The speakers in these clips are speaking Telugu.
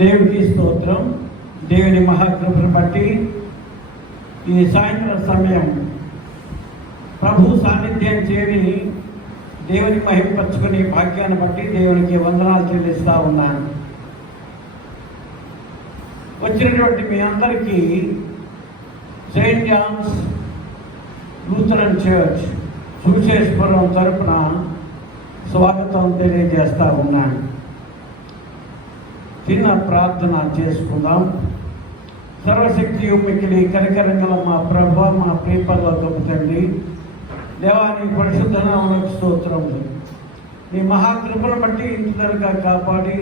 దేవుడికి స్తోత్రం. దేవుని మహాకృపను బట్టి ఈ సాయంత్రం సమయం ప్రభు సాన్నిధ్యం చేరి దేవుని మహింపరచుకునే భాగ్యాన్ని బట్టి దేవునికి వందనాలు చెల్లిస్తూ ఉన్నాను. వచ్చినటువంటి మీ అందరికీ సెయింట్ జాన్స్ లూథరన్ చర్చ్ సువిశేషపురం తరపున స్వాగతం తెలియజేస్తూ ఉన్నాను. చిన్న ప్రార్థన చేసుకుందాం. సర్వశక్తి మిక్కిలి కనికరంగల మా ప్రభు, మా ప్రియపల్ల గొప్ప తండ్రి, దేవాని పరిశుద్ధ నామమునకు స్తోత్రములు. నీ మహాకృపను బట్టి ఇంతగా కాపాడి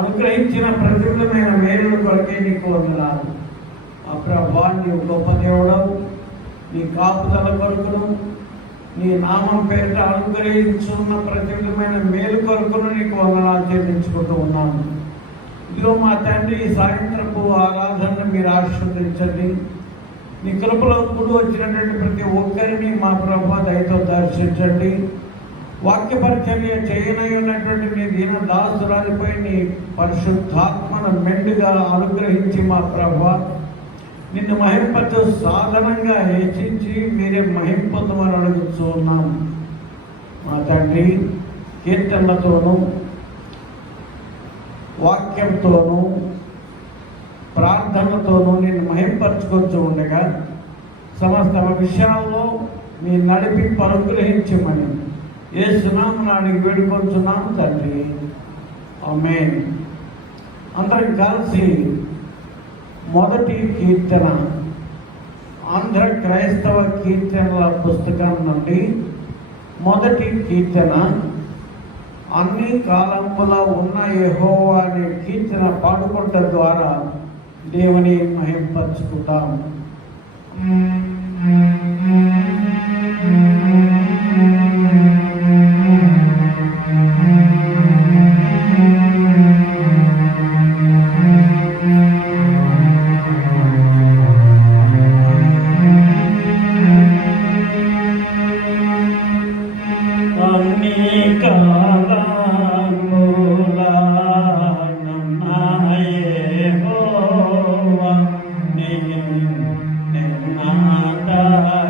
అనుగ్రహించిన ప్రతికూలమైన మేలుల కొరకే నీకు వందనాలు. మా ప్రభు, నీవు గొప్ప దేవుడవు. నీ కాపుదల కొరకును నీ నామం పేరిట అనుగ్రహించున్న ప్రతికూలమైన మేలు కొరకును నీకు వందనాలు చెల్లించుకుంటూ ఉన్నాను. ఇదిగో మా తండ్రి, ఈ సాయంత్రపు ఆరాధనను మీరు ఆశీర్వదించండి. నీ కృపలో కూడి వచ్చినటువంటి ప్రతి ఒక్కరిని మా ప్రభు దయతో దర్శించండి. వాక్య పరిచర్య చేయనై ఉన్నటువంటి నీ దీన దాసురాలిపై నీ పరిశుద్ధాత్మను మెండుగా అనుగ్రహించి మా ప్రభు నిన్ను మహింపతో సాధనంగా హెచ్చించి మీరే మహింపొందమని అడుగుతూ ఉన్నాం. మా తండ్రి, కీర్తనలతోనూ వాక్యంతోనూ ప్రార్థనతోనూ నేను మహింపరచుకొచ్చు ఉండగా సమస్త విషయాల్లో మీ నడిపింపు అనుగ్రహించమని యేసునామమున అడిగి వేడుకొంచున్నాము తండ్రి, ఆమేన్. అందరం కలిసి మొదటి కీర్తన, ఆంధ్ర క్రైస్తవ కీర్తనల పుస్తకం నుండి మొదటి కీర్తన, అన్ని కాలములో ఉన్న యెహోవా అనే కీర్తన పాడుకుంట ద్వారా దేవుని మహింపరచుకుంటాం. Nada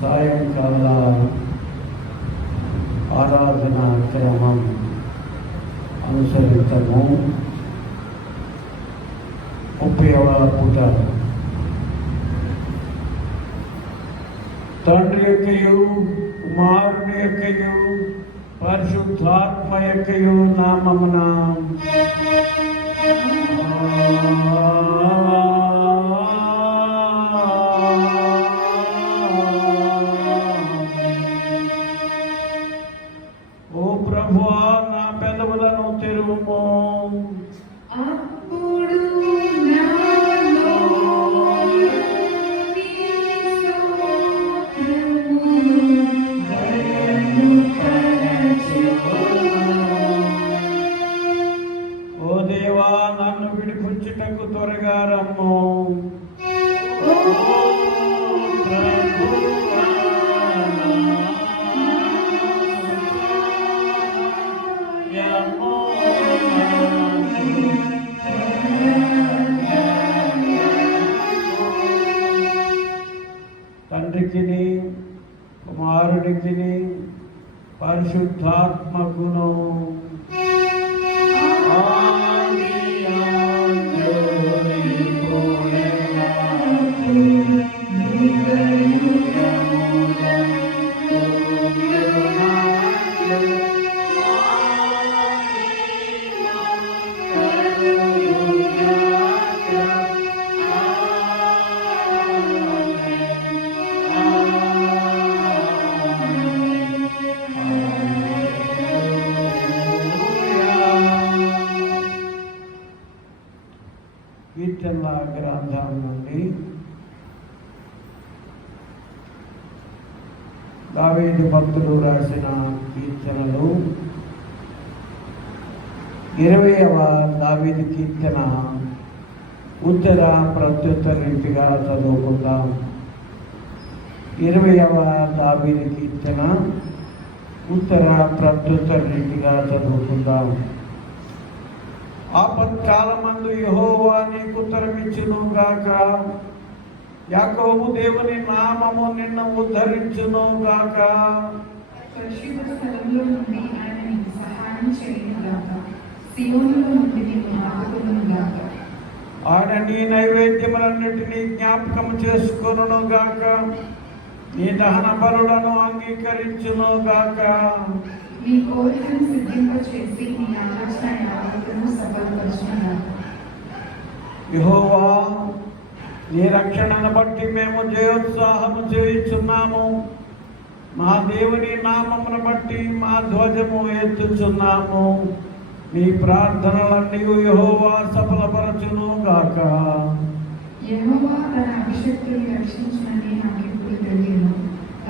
సాయంకాల ఆరాధన క్రమం అనుసరితము. 30వ పూట తండ్రి యొక్కయు కుమారుని యొక్కయు పరిశుద్ధాత్మ యొక్కయు నామమున ఓ ప్రభువా, నా పెదవులను తెరువుము. ఓ దేవా, నన్ను విడిపించుటకు త్వరగా రమ్ము. తండ్రికిని కుమారుడికిని పరిశుద్ధాత్మకును కీర్తనల గ్రంథం నుండి దావీదు భక్తులు రాసిన కీర్తనలు. 20వ దావీదు కీర్తన ఉత్తర ప్రత్యుత్తర రీతిగా చదువుకుందాం. 20వ దావీదు కీర్తన ఉత్తర ప్రత్యుత్తర రీతిగా చదువుకుందాం. ఆపత్కాలమందు యెహోవా నీకు ఉత్తరమిచ్చును గాక. యాకోబు దేవుని నామము నిన్ను ఉద్ధరించును గాక. పరిశుద్ధ స్థలంలో నుండి ఆయన నీకు సహాయం చేయును గాక. సియోనులో నుండి నిన్ను ఆదుకొనును గాక. ఆయన నీ నైవేద్యములన్నిటినీ జ్ఞాపకం చేసుకొనును గాక. నీ దహన బలులను అంగీకరించును గాక. నీ కోరికను సిద్ధింపచేసి నీ ఆలోచన యావత్తును సఫలపరచును గాక. యెహోవా, నీ రక్షణను బట్టి మేము జయోత్సాహము చేయుచున్నాము. మా దేవుని నామమును బట్టి మా ధ్వజము ఎత్తుచున్నాము. మీ ప్రార్థనలన్నీ యెహోవా సఫలపరచును గాక. యెహోవా తన అభిషేక్తుని రక్షించునని నాకు ఇప్పుడు తెలియను.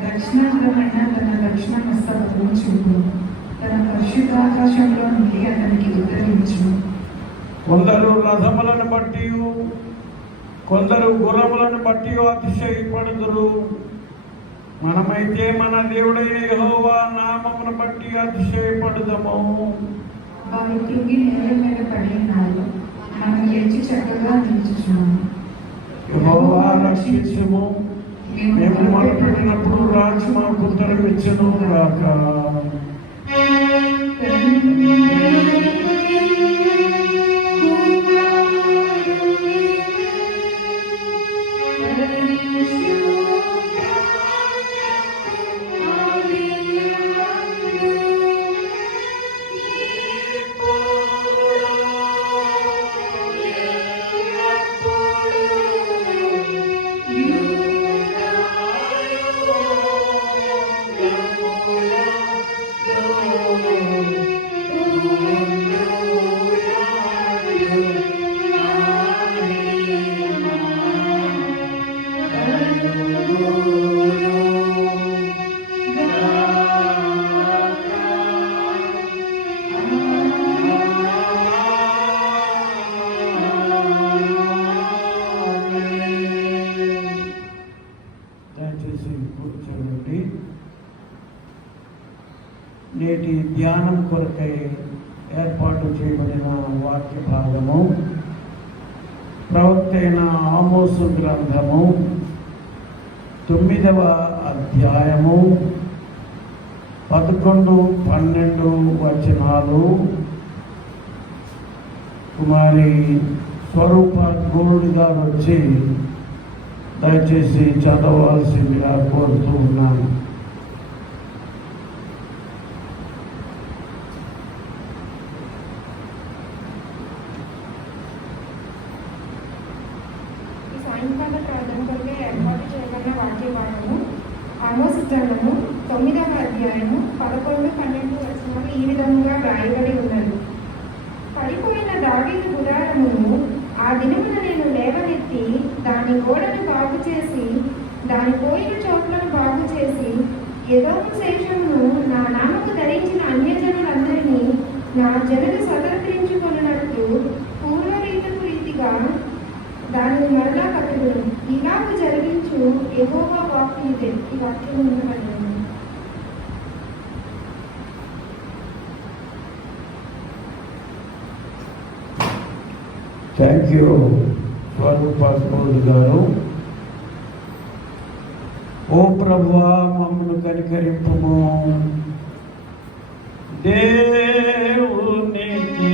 రక్షణార్థమైన తన రక్షణ హస్తమును చూపు. తన పరిశుద్ధాకాశంలో నుండి అతనికి ఉత్తరించు. కొందరు రథములను బట్టి కొందరు గుర్రములను బట్టి అతిశయపడుదురు. మనమైతే మన దేవుడైన యెహోవా నామమును బట్టి అతిశయపడుదము. వారు కృంగి నేల మీద పడి ఉన్నారు. మనం లేచి చక్కగా నిలుచుచున్నాము. యెహోవా రక్షించుము. మేము మొదలుపెట్టినప్పుడు రాజు మాకు ఉత్తరమిచ్చును గాక. నేటి ధ్యానం కొరకై ఏర్పాటు చేయబడిన వాక్య భాగము ప్రవక్త అయిన ఆమోసు గ్రంథము 9వ అధ్యాయము 11-12 వచనాలు కుమారి స్వరూప గోల్డ్ గారు వచ్చి దయచేసి చదవాల్సిందిగా కోరుతూ ఉన్నాను. సాయంకాల ప్రార్థన కొరకే ఏర్పాటు చేయబడిన వాక్యభాగము ఆమోసు గ్రంథము 9వ అధ్యాయము 11-12 వచనాలు ఈ విధముగా వ్రాయబడి ఉన్నది. పడిపోయిన దావీదు గుడారమును ఆ దినమున నేను లేవనెత్తి దాని గోడను బాగు చేసి దాని పోయిన చోట్లను బాగు చేసి ఎదోము శేషమును నా నామకు ధరించిన అన్యజనులందరినీ నా జనులు స్వతంత్రించుకున్నట్లు పూర్వరీతకు రీతిగా దానిని మరలా కట్టుదును. ఇలాగ జరిగించు యెహోవా వాక్కు ఇదే. ఈ వాక్యం ఉండబడింది. థ్యాంక్ యూ స్వరూప గోల్డ్ గారు. ఓ ప్రభువా మమ్మల్ని కనికరింపుము. దేవునికి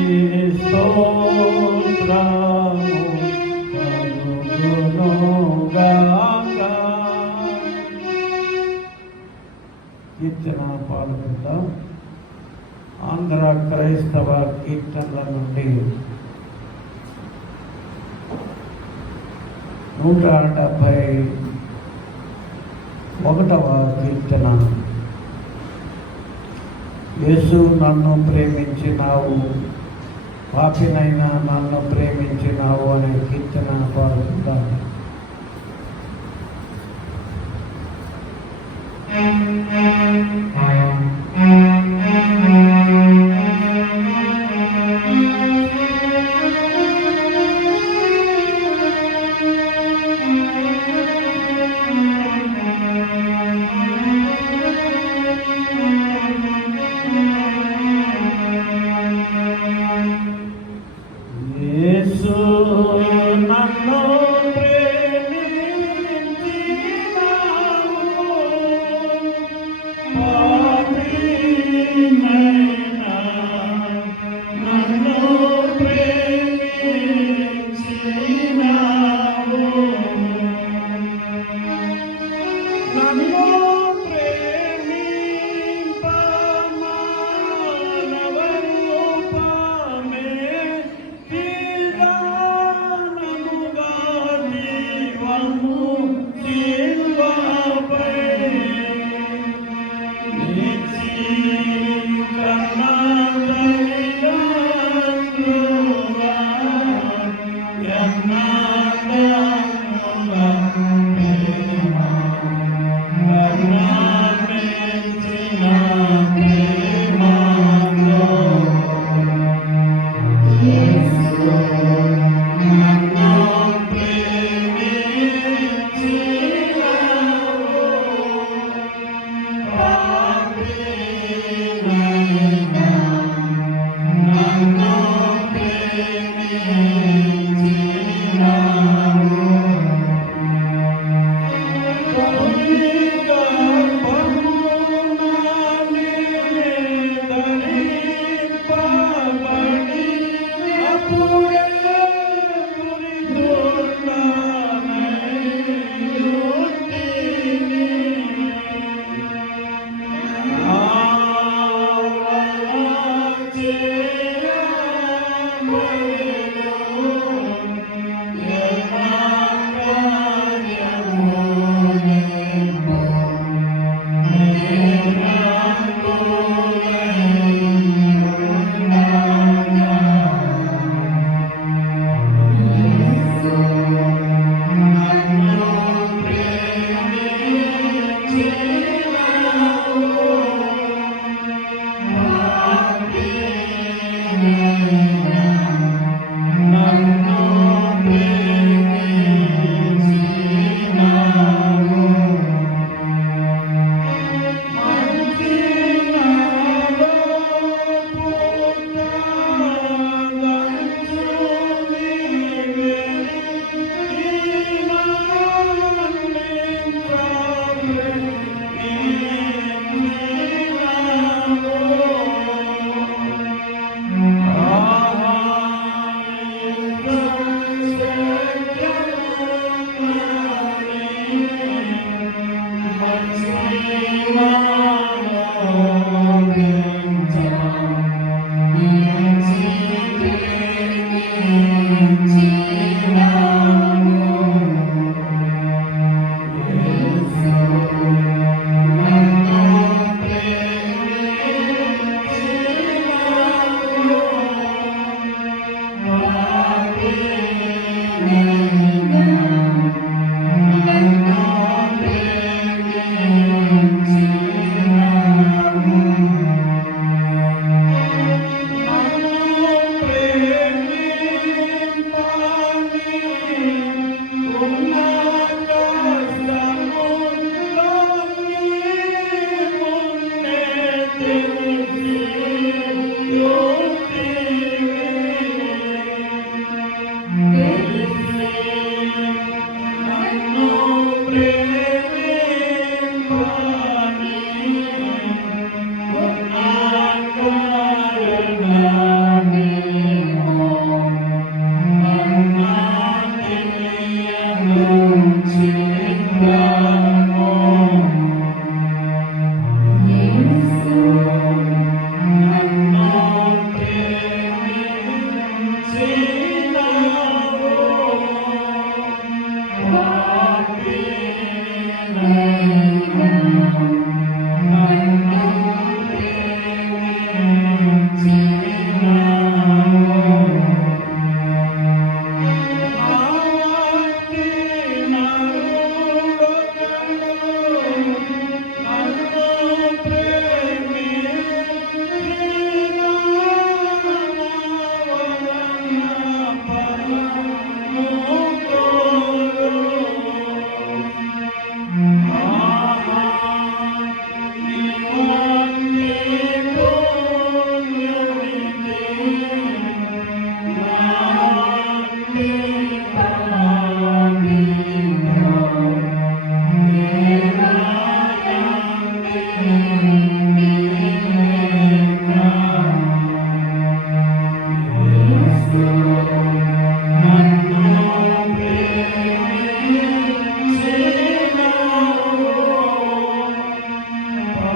స్తోత్రము కలుగునుగాక. కీర్తన పాల్గొందాం. ఆంధ్ర క్రైస్తవ కీర్తనల నుండి 171వ కీర్తన. యేసు నన్ను ప్రేమించినావు, పాపినైనా నన్ను ప్రేమించినావు అనే కీర్తన పాడుకుంటాను. యేసు నన్ను ప్రేమించినావు, పాపినైనా నన్ను ప్రేమించినావు. నన్ను ప్రేమ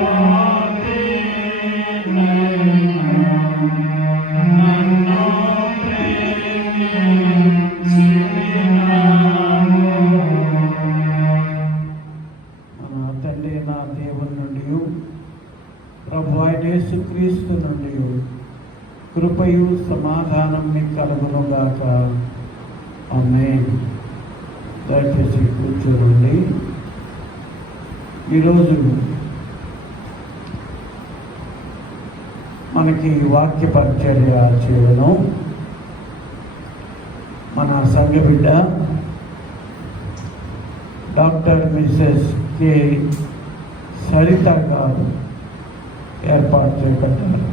మన తండ్రి నా దేవుని నుండి ప్రభు అయిన యేసుక్రీస్తు నుండి కృపయు సమాధానం మీకు కలుగునుగాక. ఆమేన్. దయచేసి కూర్చోండి. ఈరోజు మనకి వాక్య పరిచర్య చేయడం మన సంఘ బిడ్డ డాక్టర్ మిసెస్ కె సరిత గారు ఏర్పాటు చేపట్టారు.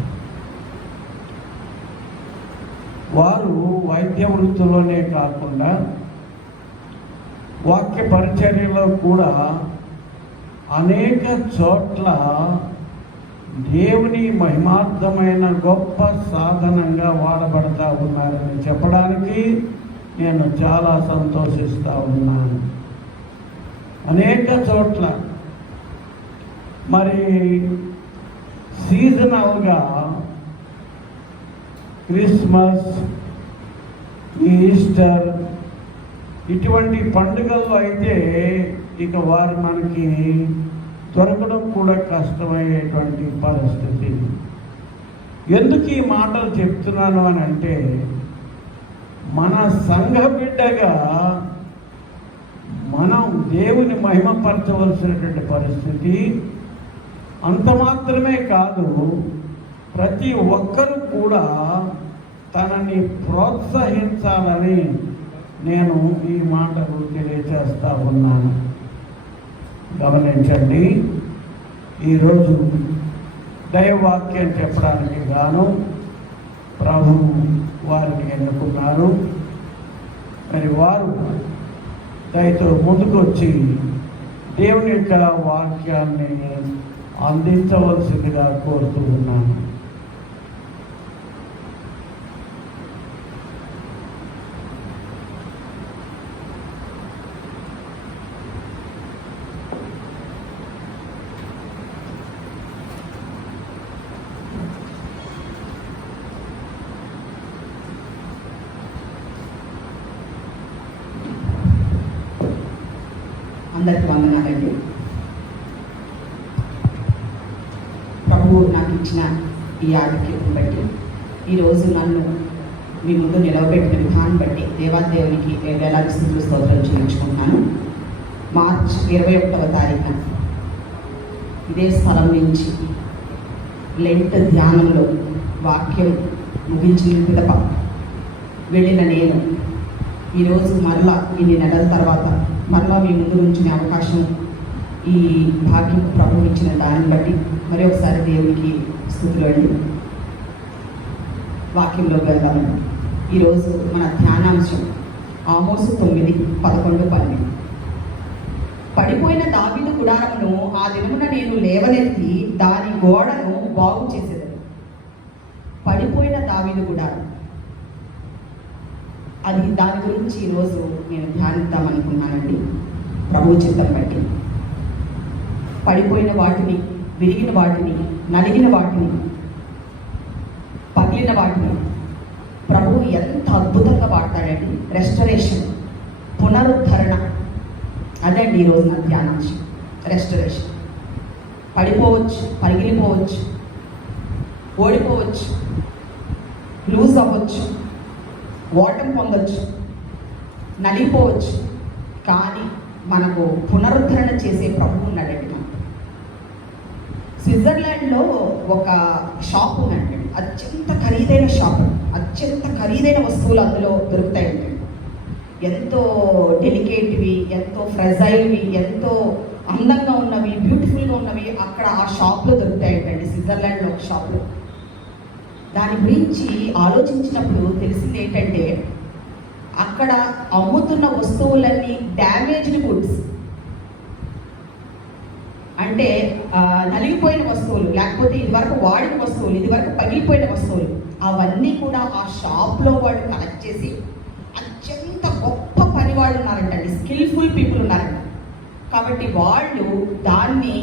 వారు వైద్య వృత్తిలోనే కాకుండా వాక్య పరిచర్యలో కూడా అనేక చోట్ల దేవుని మహిమార్థమైన గొప్ప సాధనంగా వాడబడతా ఉన్నారని చెప్పడానికి నేను చాలా సంతోషిస్తూ ఉన్నాను. అనేక చోట్ల మరి సీజనల్గా క్రిస్మస్, ఈస్టర్ ఇటువంటి పండుగల్లో అయితే ఇక వారు మనకి దొరకడం కూడా కష్టమయ్యేటువంటి పరిస్థితి. ఎందుకు ఈ మాటలు చెప్తున్నాను అని అంటే, మన సంఘ బిడ్డగా మనం దేవుని మహిమపరచవలసినటువంటి పరిస్థితి. అంత మాత్రమే కాదు, ప్రతి ఒక్కరూ కూడా తనని ప్రోత్సహించాలని నేను ఈ మాటలు తెలియజేస్తా ఉన్నాను. గమనించండి, ఈరోజు దైవవాక్యం చెప్పడానికి గాను ప్రభు వారిని ఎన్నుకున్నారు. మరి వారు దయతో ముందుకు వచ్చి దేవుని యొక్క వాక్యాన్ని అందించవలసిందిగా కోరుతూ ఉన్నాను. అందరికీ వందనాలండి. ప్రభువు నాకు ఇచ్చిన ఈ ఆధిక్యతను బట్టి, ఈరోజు నన్ను మీ ముందు నిలవబెట్టిన విధానం బట్టి దేవాదేవునికి వేలాది స్తుతులు స్తోత్రం చేయించుకుంటున్నాను. మార్చ్ 21వ తారీఖున ఇదే స్థలం నుంచి లెంట్ ధ్యానంలో వాక్యం ముగించిన పిదప వెళ్ళిన నేను ఈరోజు మరలా ఇన్ని నెలల తర్వాత మరలా మీ ముందు ఉంచిన అవకాశం, ఈ భాగ్యం ప్రభువు ఇచ్చిన దాన్ని బట్టి మరి ఒకసారి దేవునికి స్తుతులు అండి. వాక్యంలోకి వెళ్దాము. ఈరోజు మన ధ్యానాంశం ఆమోసు 9:11-12. పడిపోయిన దావీదు గుడారమును ఆ దినమున నేను లేవనెత్తి దాని గోడను బాగు చేసేదాన్ని. పడిపోయిన దావీదు గుడారం, అది దాని గురించి ఈరోజు నేను ధ్యానిద్దామనుకున్నానండి. ప్రభువు చిత్తం బట్టి పడిపోయిన వాటిని, విరిగిన వాటిని, నలిగిన వాటిని, పగిలిన వాటిని ప్రభువు ఎంత అద్భుతంగా వాడతాడండి. రెస్టరేషన్, పునరుద్ధరణ, అదండి ఈరోజు నా ధ్యానాంశం. రెస్టరేషన్. పడిపోవచ్చు, పగిలిపోవచ్చు, ఓడిపోవచ్చు, లూజ్ అవ్వచ్చు, ఓటమి పొందొచ్చు, నలిగిపోవచ్చు, కానీ మనకు పునరుద్ధరణ చేసే ప్రభువు ఉన్నాడండి. మనకు స్విట్జర్లాండ్లో ఒక షాప్ ఉందండి. అత్యంత ఖరీదైన షాప్, అత్యంత ఖరీదైన వస్తువులు అందులో దొరుకుతాయండి. ఎంతో డెలికేట్వి, ఎంతో ఫ్రెజైల్వి, ఎంతో అందంగా ఉన్నవి, బ్యూటిఫుల్గా ఉన్నవి అక్కడ ఆ షాప్లో దొరుకుతాయంటండి. స్విట్జర్లాండ్లో ఒక షాప్లో. దాని గురించి ఆలోచించినప్పుడు తెలిసింది ఏంటంటే, అక్కడ అమ్ముతున్న వస్తువులన్నీ డ్యామేజ్డ్ గుడ్స్, అంటే నలిగిపోయిన వస్తువులు, లేకపోతే ఇదివరకు వాడిన వస్తువులు, ఇదివరకు పగిలిపోయిన వస్తువులు, అవన్నీ కూడా ఆ షాప్లో వాళ్ళు కలెక్ట్ చేసి, అత్యంత గొప్ప పని వాళ్ళు ఉన్నారంటండి, స్కిల్ఫుల్ పీపుల్ ఉన్నారంట. కాబట్టి వాళ్ళు దాన్ని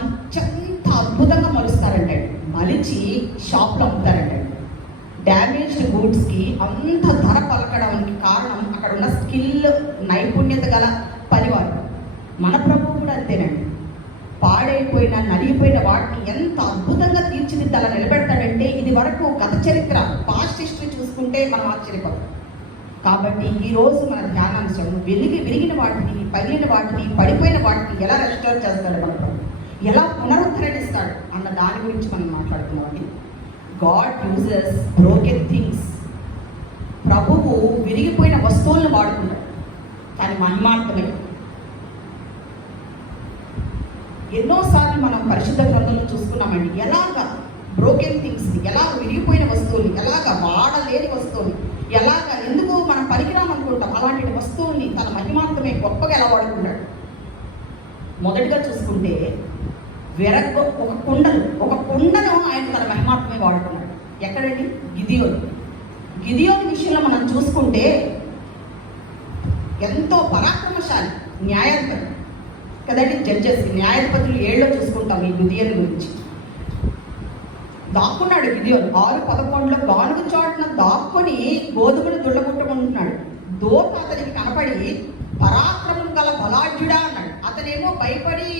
అత్యంత తెచ్చి షాప్లో అమ్ముతారండి. డ్యామేజ్డ్ గూడ్స్కి అంత ధర పలకడానికి కారణం అక్కడ ఉన్న స్కిల్, నైపుణ్యత గల పనివారు. మన ప్రభువు కూడా అంతేనండి. పాడైపోయిన, నలిగిపోయిన వాటిని ఎంత అద్భుతంగా తీర్చిదిద్దాలా నిలబెడతాడంటే, ఇది వరకు గత చరిత్ర, పాస్ట్ హిస్టరీ చూసుకుంటే మనం ఆశ్చర్యపోతాం. కాబట్టి ఈరోజు మన ధ్యానాంశం విరిగిన వాటిని, పగిలిన వాటిని, పడిపోయిన వాటిని ఎలా రెస్టోర్ చేస్తాడు మన ప్రభు, ఎలా పునరుద్ధరణిస్తాడు అన్న దాని గురించి మనం మాట్లాడుతున్నామండి. God uses broken things. ప్రభువు విరిగిపోయిన వస్తువులను వాడుకున్నాడు, కానీ మహిమార్థమే. ఎన్నోసార్లు మనం పరిశుద్ధ గ్రంథంలో చూసుకున్నామండి, ఎలాగ బ్రోకెన్ థింగ్స్ని, ఎలా విరిగిపోయిన వస్తువుని, ఎలాగ వాడలేని వస్తువుని, ఎలాగ ఎందుకు మనం పనికిరామనుకుంటాం అలాంటి వస్తువుల్ని తన మహిమార్థమే గొప్పగా ఎలా వాడుకున్నాడు. మొదటిగా చూసుకుంటే ఒక కుండను ఆయన తన మహిమార్థమే వాడుకున్నాడు. ఎక్కడండి? గిదియోని విషయంలో మనం చూసుకుంటే ఎంతో పరాక్రమశాలి న్యాయాధిపతి కదండి. జడ్జెస్, న్యాయాధిపతులు 7లో చూసుకుంటాం ఈ గిదియోని గురించి. దాక్కున్నాడు గిదియోను 6:11 గానుగ చోటున దాక్కుని గోధుమను దుళ్ళగొట్టుకుంటున్నాడు. దోత అతనికి కనపడి పరాక్రమం గల బలాఢ్యుడా అన్నాడు. అతనేమో భయపడి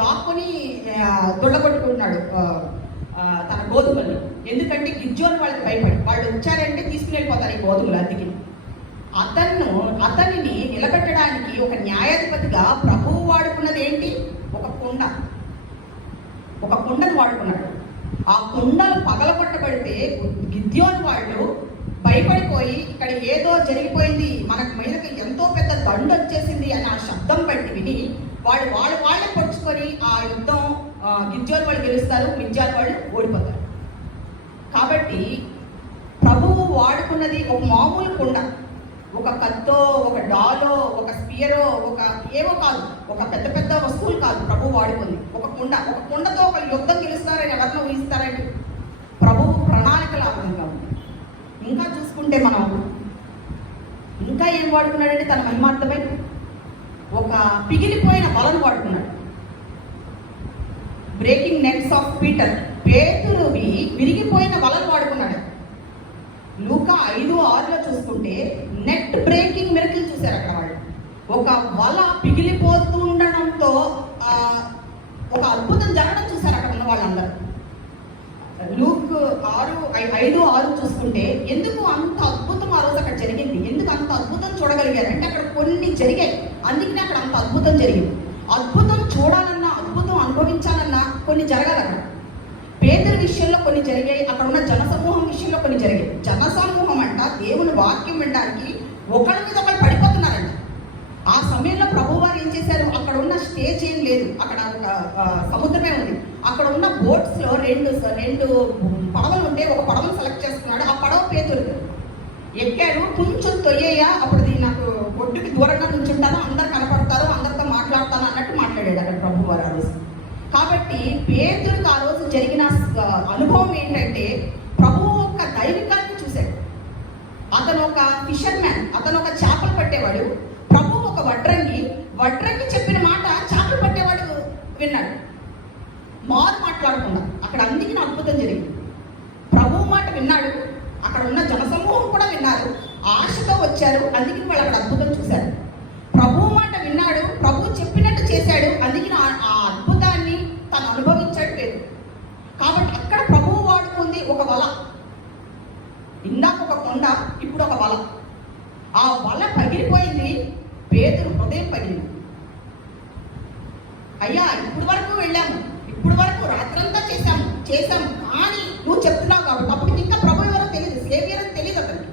దాక్కుని దుళ్ళగొట్టుకుంటున్నాడు తన గోధుమల్ని. ఎందుకంటే గిద్యోను వాళ్ళకి భయపడి, వాళ్ళు వచ్చారంటే తీసుకుని వెళ్ళిపోతారు ఈ గోధుమలు అందుకని. అతనిని నిలబెట్టడానికి ఒక న్యాయాధిపతిగా ప్రభువు వాడుకున్నది ఏంటి? ఒక కుండను వాడుకున్నాడు. ఆ కుండలు పగలగొట్టబడితే గిద్యోను వాళ్ళు భయపడిపోయి, ఇక్కడ ఏదో జరిగిపోయింది, మనకు మీదకి ఎంతో పెద్ద దండు వచ్చేసింది అని ఆ శబ్దం బట్టి విని వాళ్ళే పొడుచుకొని ఆ యుద్ధం గిద్యోను వాళ్ళు గెలుస్తారు, మిద్యాను వాళ్ళు ఓడిపోతారు. కాబట్టి ప్రభువు వాడుకున్నది ఒక మామూలు కుండ, ఒక కత్తో, ఒక డాలో, ఒక స్పియరో, ఏవో కాదు, ఒక పెద్ద పెద్ద వస్తువులు కాదు. ప్రభు వాడుకుంది ఒక కుండతో ఒక యుద్ధం గెలుస్తారని ఎవరినో ఊహిస్తారండి. ప్రభువు ప్రణాళికల ఆధారంగా ఉంది. ఇంకా చూసుకుంటే మనం ఇంకా ఏం వాడుకున్నాడంటే తన మహిమార్థమై ఒక పిగిలిపోయిన వలను వాడుకున్నాడు. Breaking nets of Peter. పేతురువి విరిగిపోయిన వలను వాడుకున్నాడు. లూకా 5:6లో చూసుకుంటే నెట్ బ్రేకింగ్ మిరకిల్ చూశారు అక్కడ వాళ్ళు. ఒక వల పిగిలిపోతూ ఉండడంతో ఒక అద్భుతం జరగడం చూశారు అక్కడ ఉన్న వాళ్ళందరూ. లూక్ 5:6 చూసుకుంటే ఎందుకు అంత అద్భుతం ఆ రోజు అక్కడ జరిగింది, ఎందుకు అంత అద్భుతం చూడగలిగారు అంటే అక్కడ కొన్ని జరిగాయి, అందుకనే అక్కడ అంత అద్భుతం జరిగింది. అద్భుతం చూడాలన్నా, అద్భుతం అనుభవించాలన్నా కొన్ని జరగాలి. అక్కడ పేదల విషయంలో కొన్ని జరిగాయి, అక్కడ ఉన్న జనసమూహం విషయంలో కొన్ని జరిగాయి. జనసమూహం అంట దేవుని వాక్యం వినడానికి ఒకరి మీద ఒకరు పడిపోతున్నారంట. ఆ సమయంలో ప్రభువారు ఏం చేశారు, అక్కడ ఉన్న స్టేజ్ ఏం లేదు, అక్కడ సముద్రమే ఉంది. అక్కడ ఉన్న బోట్స్లో రెండు పడవలు ఉంటే ఒక పడవను సెలెక్ట్ చేసుకున్నాడు. ఆ పడవ పేతురు ఎక్కాడు. కొంచెం తొయ్యయ్యా, అప్పుడు నాకు ఒడ్డుకి దూరంగా నుంచుంటాను, అందరు కనపడతారు, అందరితో మాట్లాడతాను అన్నట్టు మాట్లాడాడు అక్కడ ప్రభువారు ఆ రోజు. కాబట్టి పేతురుకు ఆ రోజు జరిగిన అనుభవం ఏంటంటే ప్రభువు ఒక దైవికాన్ని చూశాడు. అతను ఒక ఫిషర్మ్యాన్, అతను ఒక చేపలు పట్టేవాడు. ప్రభువు ఒక వడ్రంగి చెప్పిన మాట చేపలు పట్టేవాడు విన్నాడు. మాట్లాడకుండా అక్కడ అందుకే అద్భుతం జరిగింది. ప్రభువు మాట విన్నాడు, అక్కడ ఉన్న జనసమూహం కూడా విన్నారు, ఆశతో వచ్చారు, అందుకని వాళ్ళు అక్కడ అద్భుతం చూశారు. ప్రభువు మాట విన్నాడు, ప్రభువు చెప్పినట్టు చేశాడు, అందుకని ఆ అద్భుతాన్ని తను అనుభవించాడు పేరు. కాబట్టి అక్కడ ప్రభువు వాడుకుంది ఒక వల. ఇందాక ఒక కొండ, ఇప్పుడు ఒక వల. ఆ వల పగిలిపోయింది, పేతురు హృదయం పగిలింది. అయ్యా ఇప్పుడు వరకు వెళ్ళాము, ఇప్పుడు వరకు రాత్రంతా చేశాము, కానీ నువ్వు చెప్తున్నావు కాబట్టి. అప్పుడు ఇంకా ప్రభు ఎవరో తెలియదు, సేవియర్ అని తెలియదు అతనికి.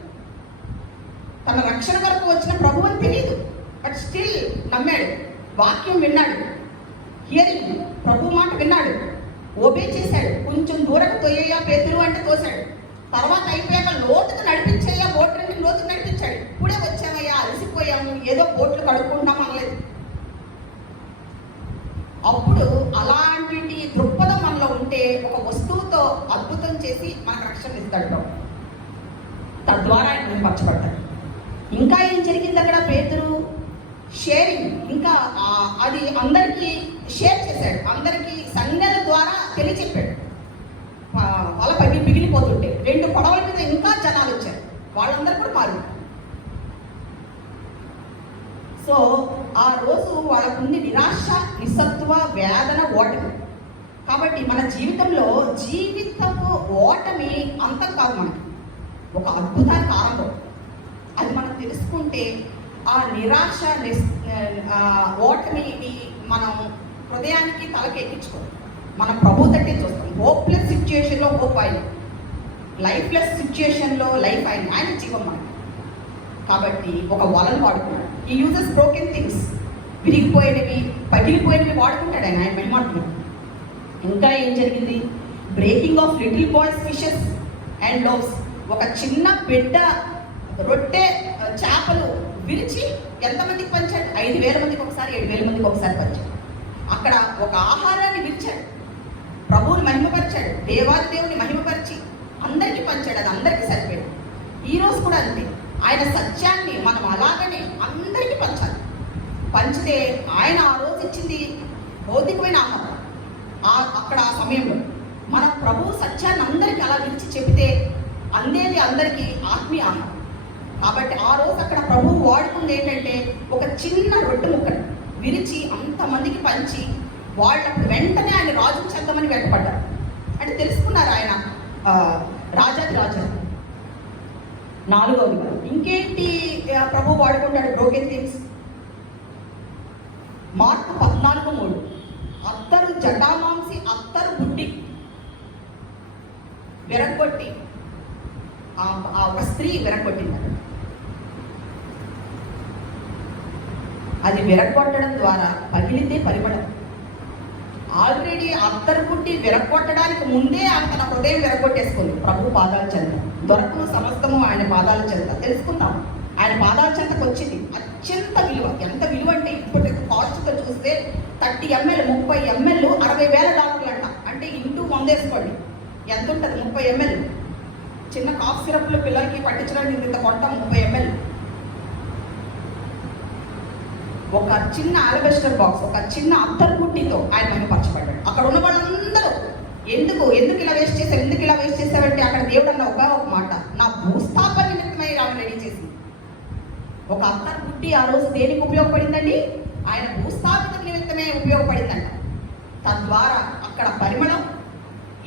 తన రక్షణ వరకు వచ్చిన ప్రభు అని తెలియదు, బట్ స్టిల్ నమ్మాడు, వాక్యం విన్నాడు, హియరింగ్, ప్రభు మాట విన్నాడు, ఓబే చేశాడు. కొంచెం దూరం తొయ్యయ్యా పేతురు అంటే తోశాడు. తర్వాత అయిపోయాక లోతుకు నడిపించయ్యా, బోట్ రెండు లోతుకు నడిపించాడు. ఇప్పుడే వచ్చామయ్యా, అలసిపోయాము, ఏదో బోట్లు కడుక్కుంటాం అనలేదు. అప్పుడు అలాంటి దృక్పథం మనలో ఉంటే ఒక వస్తువుతో అద్భుతం చేసి మనకు రక్షణ ఇస్తాడు, తద్వారా ఆయన మెరుగుపరచబడతాడు. ఇంకా ఏం జరిగింది అక్కడ? పేతురు షేరింగ్, ఇంకా అది అందరికీ షేర్ చేశాడు, అందరికీ సంఘాల ద్వారా తెలియచెప్పాడు. 2 పడవల మీద ఇంకా జనాలు వచ్చారు, వాళ్ళందరూ కూడా మారు. సో ఆ రోజు వాళ్ళకుంది నిరాశ, నిస్సత్వ, వేదన, ఓటమి. కాబట్టి మన జీవితంలో జీవితపు ఓటమి అంతం కాదు, మనకి ఒక అద్భుతానికి ఆరంభం. అది మనం తెలుసుకుంటే ఆ నిరాశ ఓటమిని మనం హృదయానికి తలకి ఎక్కించుకోం. మనం ప్రభు తట్టే చూస్తాం. హోప్లెస్ సిచ్యుయేషన్లో హోప్ ఆయన, లైఫ్లెస్ సిచ్యుయేషన్లో లైఫ్ ఆయన జీవం మనకి. కాబట్టి ఒక వలను వాడుకున్నాడు. ఈ యూజెస్ బ్రోకెన్ థింగ్స్, విరిగిపోయినవి, పగిలిపోయినవి వాడుకుంటాడు ఆయన మహిమాత్మ. ఇంకా ఏం జరిగింది? Breaking of little boys fishes and loaves. ఒక చిన్న బిడ్డ రొట్టె చేపలు విరిచి ఎంతమందికి పంచాడు? 5,000 మందికి ఒకసారి, 7,000 మందికి ఒకసారి పంచాడు. అక్కడ ఒక ఆహారాన్ని విరిచాడు, ప్రభువుని మహిమపరిచాడు, దేవాది దేవుని మహిమపరిచి అందరికీ పంచాడు. అది అందరికీ సరిపోయాడు. ఈరోజు కూడా అంతే, ఆయన సత్యాన్ని మనం అలాగనే అందరికీ పంచాలి. పంచితే ఆయన ఆ రోజు ఇచ్చింది భౌతికమైన ఆహారం. అక్కడ ఆ సమయంలో మన ప్రభు సత్యాన్ని అందరికీ అలా విరిచి చెబితే అందేది అందరికీ ఆత్మీయ ఆహారం. కాబట్టి ఆ రోజు అక్కడ ప్రభువు వాడుకుంది ఏంటంటే ఒక చిన్న రొట్టె ముక్కను విరిచి అంతమందికి పంచి వాళ్ళప్పుడు వెంటనే ఆయన రాజును చెందమని వెంటపడ్డారు. అంటే తెలుసుకున్నారు ఆయన రాజాది రాజా. 4వది ఇంకేంటి ప్రభు వాడుకుంటాడు బ్రోకెన్ థింగ్స్? మార్కు 14:3 అత్తరు జటామాంసి అత్తరు బుడ్డి విరగొట్టి ఒక స్త్రీ విరగొట్టింది. అది విరగొట్టడం ద్వారా పగిలితే పరిమళం. ఆల్రెడీ అత్తరు బుడ్డి విరగొట్టడానికి ముందే ఆమె తన హృదయం విరగొట్టేసుకుంది. ప్రభు పాదాల చెంత దొరకను సమస్తము ఆయన పాదాల చెంత. తెలుసుకుందాం, ఆయన పాదాల చెంతకు వచ్చింది. అత్యంత విలువ. ఎంత విలువ అంటే ఇప్పుడు కాస్ట్తో చూస్తే 30 ml 30 ml $60,000 అంట. అంటే ఇంటూ 100 వేసుకోండి, ఎంత ఉంటుంది? 30 ml. చిన్న కాఫ్ సిరప్లు పిల్లలకి పట్టించడానికి ఇంత కొంటాం 30 ml. ఒక చిన్న ఆలబెస్టర్ బాక్స్, ఒక చిన్న అత్తరు గుడ్డితో ఆయన మహిమపరచబడ్డాడు. అక్కడ ఉన్న వాళ్ళందరూ ఎందుకు ఇలా వేస్ట్ చేశారంటే అక్కడ దేవుడు అన్న ఒక మాట, నా భూస్థాపన నిమిత్తమై ఆమె రెడీ చేసింది. ఒక అత్తరు గుడ్డి ఆ రోజు దేనికి ఉపయోగపడిందండి? ఆయన భూస్థాపిత నిమిత్తమే ఉపయోగపడిందంట. తద్వారా అక్కడ పరిమళం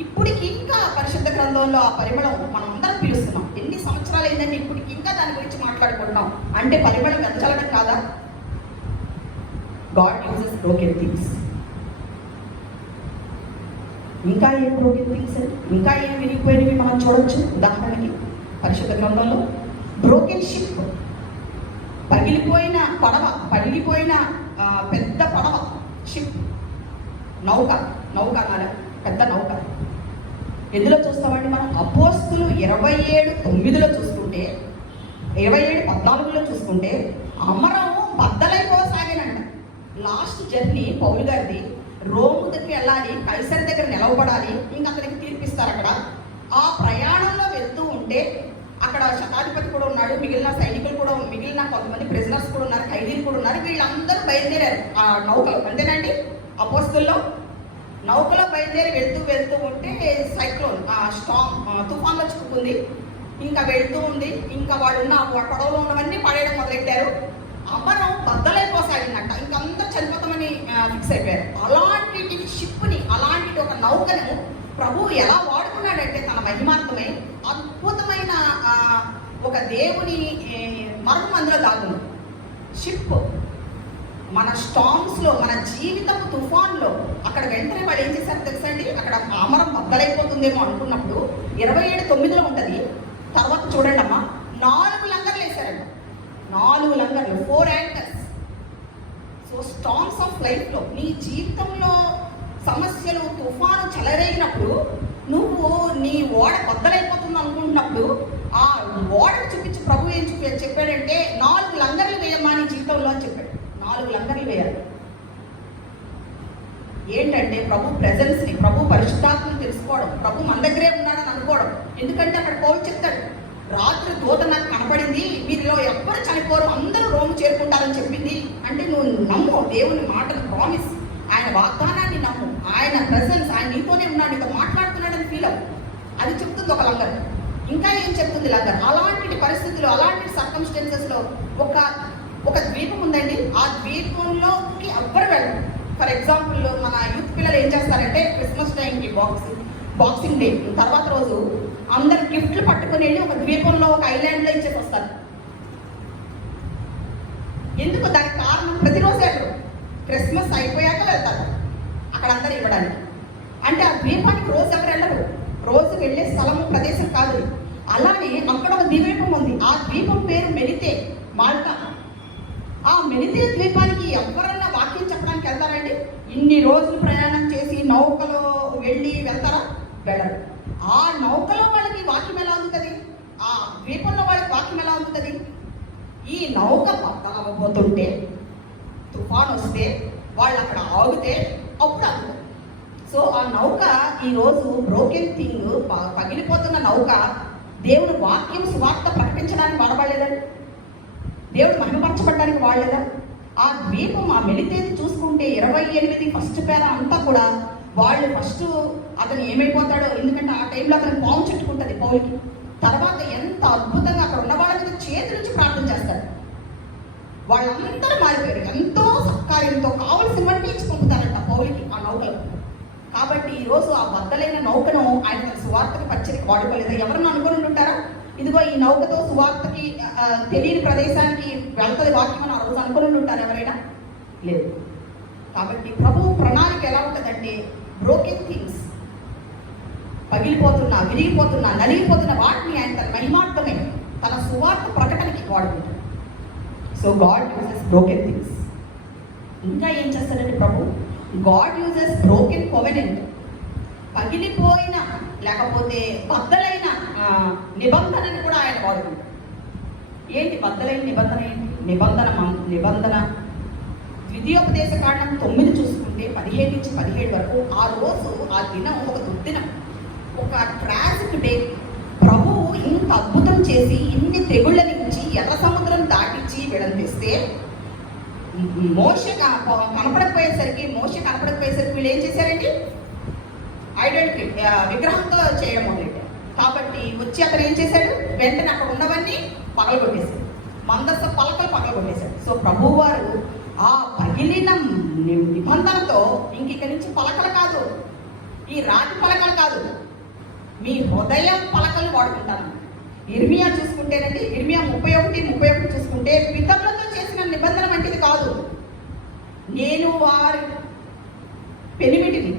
ఇప్పటికి ఇంకా పరిశుద్ధ గ్రంథంలో ఆ పరిమళం మనం అందరం పిలుస్తున్నాం. ఎన్ని సంవత్సరాలు అయిందండి ఇప్పటికి ఇంకా దాని గురించి మాట్లాడుకుంటున్నాం. అంటే పరిమళం వెదజల్లడం కాదా? God uses broken things. ఇంకా ఏం బ్రోకెన్ థింగ్స్ అండి? ఇంకా ఏం విరిగిపోయినవి మనం చూడొచ్చు. ఉదాహరణకి పరిశుద్ధ గ్రంథంలో బ్రోకెన్ షిప్, పగిలిపోయిన పడవ, పగిలిపోయిన పెద్ద పడవ, షిప్, నౌక అనాలి, పెద్ద నౌక. ఎందులో చూస్తామండి మనం? అపోస్తులు 27:9 చూసుకుంటే, 27:14 చూసుకుంటే అమరం బద్దలైపోసాగానంట. లాస్ట్ జర్నీ పౌలు గారిది. రోమ్ దగ్గరికి వెళ్ళాలి, కైసర్ దగ్గర నిలవబడాలి, ఇంకా అతనికి తీర్పిస్తారు అక్కడ. ఆ ప్రయాణంలో వెళ్తూ ఉంటే అక్కడ శతాధిపతి కూడా ఉన్నాడు, మిగిలిన సైనికులు కూడా, మిగిలిన కొంతమంది ప్రిజనర్స్ కూడా ఉన్నారు, ఖైదీలు కూడా ఉన్నారు. వీళ్ళందరూ బయలుదేరారు ఆ నౌకలో. అంతేనండి, అపోస్తుల్లో నౌకలో బయలుదేరి వెళ్తూ ఉంటే సైక్లోన్, స్టామ్, తుఫాన్లో చిక్కుకుంది. ఇంకా వెళ్తూ ఉంది. ఇంకా వాళ్ళు ఉన్న పడవలో ఉన్నవన్నీ పడేయడం మొదలెట్టారు. అమరం బద్దలైపోసాగిందంట. ఇంకా అందరూ చనిపోతామని ఫిక్స్ అయిపోయారు. అలాంటి షిప్ని, అలాంటి ఒక నౌకను ప్రభువు ఎలా వాడుకున్నాడంటే తన మహిమార్థమై అద్భుతమైన ఒక దేవుని మర్మం అందులో దాగుంది. షిప్ మన స్టామ్స్లో, మన జీవితపు తుఫాన్లో అక్కడ వెంటనే వాళ్ళు ఏం చేశారు తెలుసా అండి? అక్కడ అమరం బద్దలైపోతుందేమో అనుకున్నప్పుడు 27:9 ఉంటుంది. తర్వాత చూడండి అమ్మా, 4 లంగర్లు వేశారంట. 4 లంగర్లు, 4 యాంకర్స్. సో స్టామ్స్ ఆఫ్ లైఫ్లో, నీ జీవితంలో సమస్యలు, తుఫాను చెలరేగినప్పుడు, నువ్వు నీ ఓడ బద్దలైపోతుంది అనుకుంటున్నప్పుడు ఆ ఓడను చూపించి ప్రభు ఏం చెప్పాడంటే 4 లంగర్లు వేయమ్మా నీ జీవితంలో అని చెప్పాడు. 4 లంగర్లు వేయాలి. ఏంటంటే ప్రభు ప్రెజెన్స్ని, ప్రభు పరిశుద్ధాత్మని తెలుసుకోవడం, ప్రభు మన దగ్గరే ఉన్నాడని అనుకోవడం. ఎందుకంటే అక్కడ పౌలు చెప్తాడు, రాత్రి దూత నాకు కనపడింది, మీరులో ఎవ్వరు చనిపోరు, అందరూ రోము చేరుకుంటారని చెప్పింది. అంటే నువ్వు నమ్ము దేవుని మాటను, ప్రామిస్, ఆయన వాగ్దానాన్ని నమ్ము, ఆయన ప్రెజెన్స్, ఆయన నీతోనే ఉన్నాడు, నీతో మాట్లాడుతున్నాడని ఫీల్ అవ్వు. అది చెప్తుంది ఒక లంగర్. ఇంకా ఏం చెప్తుంది లాగా, అలాంటి పరిస్థితుల్లో, అలాంటి సర్కమ్స్టెన్సెస్లో ఒక ద్వీపం ఉందండి. ఆ ద్వీపంలోకి ఎవ్వరు వెళ్ళరు. ఫర్ ఎగ్జాంపుల్ మన యూత్ పిల్లలు ఏం చేస్తారంటే క్రిస్మస్ టైంకి బాక్సింగ్ డే తర్వాత రోజు అందరు గిఫ్ట్లు పట్టుకుని వెళ్ళి ఒక ద్వీపంలో, ఒక ఐలాండ్లో ఇచ్చేసి వస్తారు. ఎందుకు? దానికి కారణం ప్రతిరోజు వెళ్ళరు, క్రిస్మస్ అయిపోయాక వెళ్తారు అక్కడ అందరు ఇవ్వడానికి. అంటే ఆ ద్వీపానికి రోజు ఎవరు వెళ్ళరు, రోజు వెళ్ళే స్థలము, ప్రదేశం కాదు. అలానే అక్కడ ఒక ద్వీపం ఉంది. ఆ ద్వీపం పేరు మెలితే, మాల్టా. ఆ మెలితే ద్వీపానికి ఎవరన్నా వాక్యం చెప్పడానికి వెళ్తారండి? ఇన్ని రోజులు ప్రయాణం చేసి నౌకలో వెళ్ళి వెళ్తారా? వెళ్ళరు. ఆ నౌకలో వాళ్ళకి వాక్యం ఎలా అందుతుంది? ఆ ద్వీపంలో వాళ్ళకి వాక్యం ఎలా అందుతుంది? ఈ నౌక అవ్వబోతుంటే, తుఫాన్ వస్తే, వాళ్ళు అక్కడ ఆగితే అప్పుడు అందుతుంది. సో ఆ నౌక ఈరోజు బ్రోకెన్ థింగ్, పగిలిపోతున్న నౌక దేవుడు వాక్యం, సువార్త ప్రకటించడానికి వాడబడలేదండి. దేవుడు మహిమపరచబడడానికి వాడలేదా? ఆ ద్వీపం, ఆ మెలితేది చూసుకుంటే 28 ఫస్ట్ పేర అంతా కూడా వాళ్ళు ఫస్ట్ అతను ఏమైపోతాడో, ఎందుకంటే ఆ టైంలో అతను పాము చుట్టుకుంటుంది పౌలికి. తర్వాత ఎంత అద్భుతంగా అక్కడ ఉన్న వాళ్ళ మీద చేతి నుంచి ప్రార్థన చేస్తాడు. వాళ్ళందరూ మారిపోయారు. ఎంతో సత్కార్యంతో కావలసినవన్నీ ఇచ్చి పంపుతారంట పౌలికి ఆ నౌకలు. కాబట్టి ఈరోజు ఆ బద్దలైన నౌకను ఆయన తన సువార్తకి పరిచయకి వాడుకోలేదు. ఎవరన్నా అనుకుని ఉంటారా ఇదిగో ఈ నౌకతో సువార్తకి తెలియని ప్రదేశానికి వెళ్తుంది వాక్యం అని ఆ రోజు అనుకుని ఉంటారు ఎవరైనా? లేదు. కాబట్టి ప్రభు ప్రణాళిక ఎలా ఉంటుందంటే, బ్రోకెన్ థింగ్స్, పగిలిపోతున్నా, విరిగిపోతున్నా, నలిగిపోతున్న వాటిని ఆయన తన మహిమార్థమే, తన సువార్త ప్రకటనకి వాడుకుంటాడు. So God uses broken things. ఇంకా ఏం చేస్తాడంటే ప్రభు, గాడ్ యూజెస్ బ్రోకెన్ కోవెనెంట్, పగిలిపోయిన లేకపోతే బద్దలైన నిబంధనని కూడా ఆయన వాడుకుంటాడు. ఏంటి బద్దలైన నిబంధన? ఏంటి నిబంధన? ద్వితీయోపదేశ కాండం 9 చూసుకుంటే 15 నుంచి 17 వరకు, ఆ రోజు, ఆ దినం ఒక దుర్దినం, ఒక ట్రాజిక్ డే. ప్రభువు ఇంత అద్భుతం చేసి, ఇన్ని తెగుళ్ళ నుంచి ఎర్ర సముద్రం దాటించి విడంతిస్తే, మోషే కనపడకపోయేసరికి వీళ్ళు ఏం చేశారండి? ఐడెంటిటీ, విగ్రహంతో చేయడం మొదలెట్టారు. కాబట్టి వచ్చి అతను ఏం చేశాడు? వెంటనే అక్కడ ఉన్నవన్నీ పగలగొట్టేశాడు, మందస పలకలు పగలగొట్టేశాడు. సో ప్రభు వారు ఆ పగిలిన నిబంధనతో ఇక నుంచి పలకలు కాదు, ఈ రాతి పలకలు కాదు, మీ హృదయం పలకలు వాడుకుంటాను. ఇర్మియా చూసుకుంటేనండి, ఇర్మియా 31 చూసుకుంటే, పితరులతో చేసిన నిబంధన వంటిది కాదు, నేను వారి పెనిమిటిని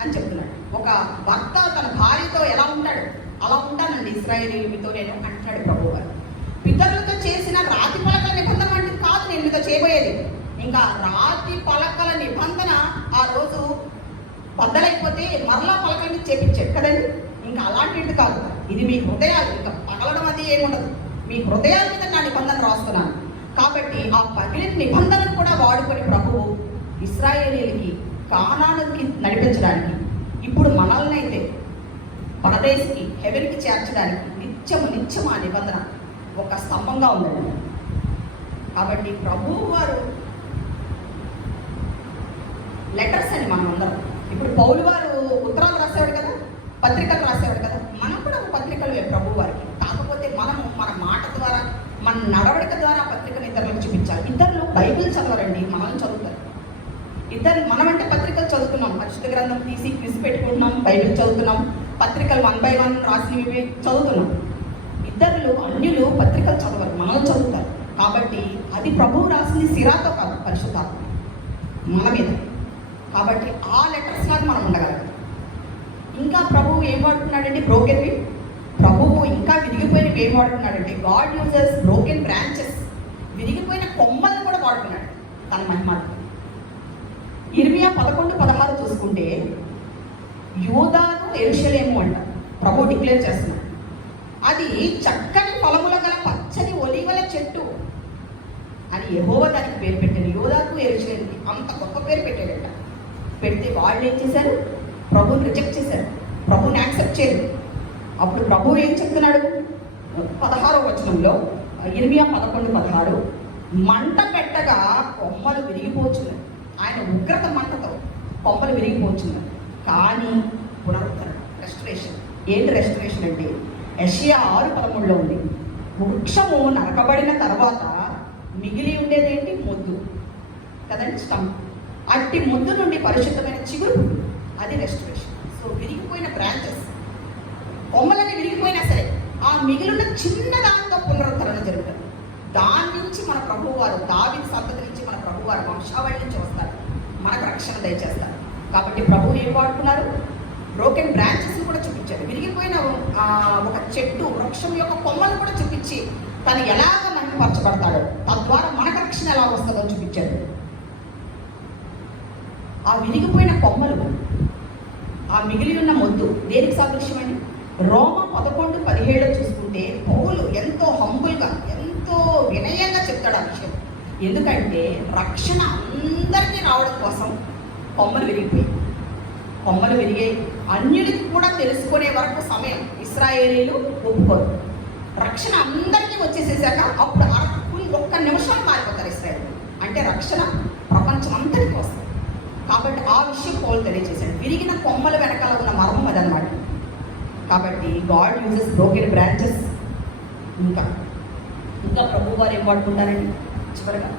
అని చెప్తున్నాడు. ఒక భర్త తన భార్యతో ఎలా ఉంటాడు అలా ఉంటానండి ఇశ్రాయేలీయులతో నేను అంటున్నాడు ప్రభు వారు. పితరులతో చేసిన రాతి పలకల నిబంధన వంటిది కాదు నేను మీతో చేయబోయేది. ఇంకా రాతి పలకల నిబంధన ఆ రోజు బద్దలైపోతే మరలా పలకల మీద చేపించాడు కదండి. ఇంకా అలాంటిది కాదు, ఇది మీ హృదయాలు, ఇంకా పగలడం అది ఏముండదు, మీ హృదయాల మీద నా నిబంధన రాస్తున్నాను. కాబట్టి ఆ పగిలిన నిబంధనను కూడా వాడుకొని ప్రభువు ఇశ్రాయేలీయులకి కానానుకి నడిపించడానికి, ఇప్పుడు మనల్ని అయితే పరదేశికి, హెవెన్కి చేర్చడానికి నిత్యం ఆ నిబంధన ఒక స్తంభంగా ఉందండి. కాబట్టి ప్రభువు వారు లెటర్స్ అని మనం అందరం, ఇప్పుడు పౌలు వారు ఉత్తరాలు రాసేవాడు కదా, పత్రికలు రాసేవాడు కదా, మనం కూడా పత్రికలు ప్రభు వారికి. కాకపోతే మనము మన మాట ద్వారా, మన నడవడిక ద్వారా పత్రికను ఇతరులకు చూపించాలి. ఇతరులు బైబిల్ చదవరండి, మనల్ని చదువుతారు. మనమంటే పత్రికలు చదువుతున్నాం, పరిశుద్ధ గ్రంథం తీసి క్విజ్ పెట్టుకుంటున్నాం, బైబిల్ చదువుతున్నాం, పత్రికలు 1 by 1 రాసినవి చదువుతున్నాం. ఇతరులు, అన్యులు పత్రికలు చదవరు, మనల్ని చదువుతారు. కాబట్టి అది ప్రభువు రాసింది సిరాతో కాదు, పరిశుద్ధాత్మ మన మీద. కాబట్టి ఆ లెటర్స్ లాగా మనం ఉండగలం. ఇంకా ప్రభువు ఏం వాడుతున్నాడంటే బ్రోకెన్వి, ప్రభువు ఇంకా విరిగిపోయినవి ఏం వాడుతున్నాడంటే, గాడ్ యూజెస్ బ్రోకెన్ బ్రాంచెస్, విరిగిపోయిన కొమ్మలను కూడా వాడుతున్నాడు తన మహిమార్థం. ఇర్మియా 11:16 చూసుకుంటే, యూదాను యెరూషలేము అంట ప్రభు డిక్లేర్ చేస్తున్నాడు. అది చక్కని ఫలముల గల పచ్చని ఒలీవల చెట్టు అని యెహోవా దానికి పేరు పెట్టాడు. యూదాకు యెరూషలేముకి అంత గొప్ప పేరు పెట్టాడట. పెడితే వాళ్ళు ఏం చేశారు? ప్రభుని రిజెక్ట్ చేశారు, ప్రభుని యాక్సెప్ట్ చేయరు. అప్పుడు ప్రభు ఏం చెప్తున్నాడు? 16వ వచనంలో, ఇర్మియా 11:16, మంట పెట్టగా కొమ్మలు విరిగిపోచున్నాయి. ఆయన ఉగ్రత మంటతో కొమ్మలు విరిగిపోచున్నాయి. కానీ పునరుద్ధరణ, రెస్టరేషన్ ఏంటి రెస్టరేషన్ అంటే? యెషయా 6:13 ఉంది. వృక్షము నరకబడిన తర్వాత మిగిలి ఉండేదేంటి? మొద్దు కదండి, స్టంప్. అట్టి మొద్దు నుండి పరిశుద్ధమైన చిగురు, అది రెస్టరేషన్. సో విరిగిపోయిన బ్రాంచెస్, కొమ్మలని విరిగిపోయినా సరే ఆ మిగిలిన చిన్న దాంతో పునరుద్ధరణ జరుగుతుంది. దాని నుంచి మన ప్రభువారు, దావీదు సంతతి నుంచి మన ప్రభువారు వంశావళి నుంచి వస్తారు, మనకు రక్షణ దయచేస్తారు. కాబట్టి ప్రభువు ఏం వాడుతున్నారు? బ్రోకెన్ బ్రాంచెస్ కూడా చూపించాడు. విరిగిపోయిన ఒక చెట్టు వృక్షం యొక్క కొమ్మలు కూడా చూపించి తను ఎలాగ మహిమపరచబడతాడో, తద్వారా మనకు రక్షణ ఎలా వస్తుందో చూపించాడు. ఆ విరిగిపోయిన కొమ్మలు, ఆ మిగిలి ఉన్న మొద్దు దేనికి సాదృశ్యమని రోమా 11:17 చూసుకుంటే పౌలు ఎంతో హంబుల్గా, ఎంతో వినయంగా చెప్తాడు ఆ విషయం. ఎందుకంటే రక్షణ అందరికీ రావడం కోసం కొమ్మలు విరిగిపోయాయి. కొమ్మలు విరిగాయి. అన్యుడికి కూడా తెలుసుకునే వరకు సమయం ఇశ్రాయేలీలు ఒప్పుకోరు. రక్షణ అందరికీ వచ్చేసేసాక అప్పుడు ఒక్క నిమిషాలు మారిపోతారు ఇశ్రాయేలు. అంటే రక్షణ ప్రపంచం అంతటికి వస్తుంది. కాబట్టి ఆ విషయం పౌలు తెలియజేశాడు. విరిగిన కొమ్మల వెనకాల ఉన్న మర్మం అదనమాట. కాబట్టి గాడ్ యూజెస్ బ్రోకెన్ బ్రాంచెస్. ఇంకా ప్రభు వారు ఏం వాడుకుంటారండి? చివరిగా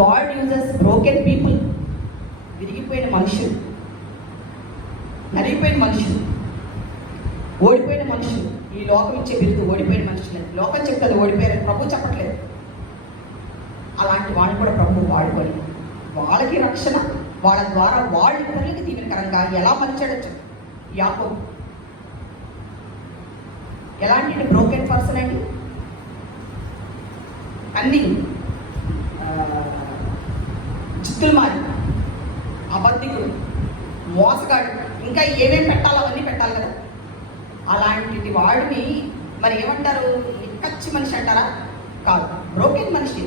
గాడ్ యూజెస్ బ్రోకెన్ పీపుల్. విరిగిపోయిన మనుషులు, నలిగిపోయిన మనుషులు, ఓడిపోయిన మనుషులు. ఈ లోకం ఇచ్చే బిరుదు ఓడిపోయిన మనుషులు. లోకం చెప్తుంది ఓడిపోయారు, ప్రభు చెప్పట్లేదు. అలాంటి వాళ్ళు కూడా ప్రభు వాడుకొని వాళ్ళకి రక్షణ, వాళ్ళ ద్వారా వాళ్ళు ఇతరులకి దీవెనకరంగా ఎలా మలిచాడచ్చు. యాకోబు ఎలాంటి బ్రోకెన్ పర్సన్ అండి? అన్ని చిత్తులు మారి, అబద్ధికుడు, మోసగాడు, ఇంకా ఏమేమి పెట్టాలో అవన్నీ పెట్టాలి కదా. అలాంటి వాడిని మరి ఏమంటారు? నిక్కచ్చి మనిషి అంటారా? కాదు, బ్రోకెన్ మనిషి.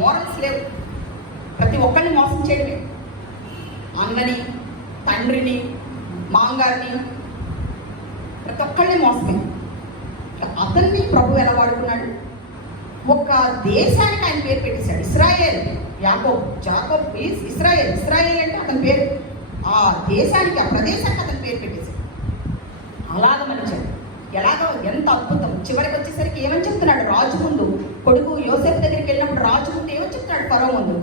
మోరల్స్ లేవు. ప్రతి ఒక్కరిని మోసం చేయడమే. అన్నని, తండ్రిని, మాంగారిని, ప్రతి ఒక్కరిని మోసమే. అతన్ని ప్రభు ఎలా వాడుకున్నాడు? ఒక దేశానికి ఆయన పేరు పెట్టేశాడు, ఇశ్రాయేల్. Jacob is Israel. ఇశ్రాయేల్ అంటే అతని పేరు. ఆ దేశానికి, ఆ ప్రదేశానికి అతని పేరు పెట్టేశాడు. అలాగ మలిచాడు. ఎలాగో ఎంత అద్భుతం. చివరికి వచ్చేసరికి ఏమని చెప్తున్నాడు? రాజు ముందు, కొడుకు యోసేపు దగ్గరికి వెళ్ళినప్పుడు రాజు ముందు ఏమని చెప్తున్నాడు? ఫరో ముందు,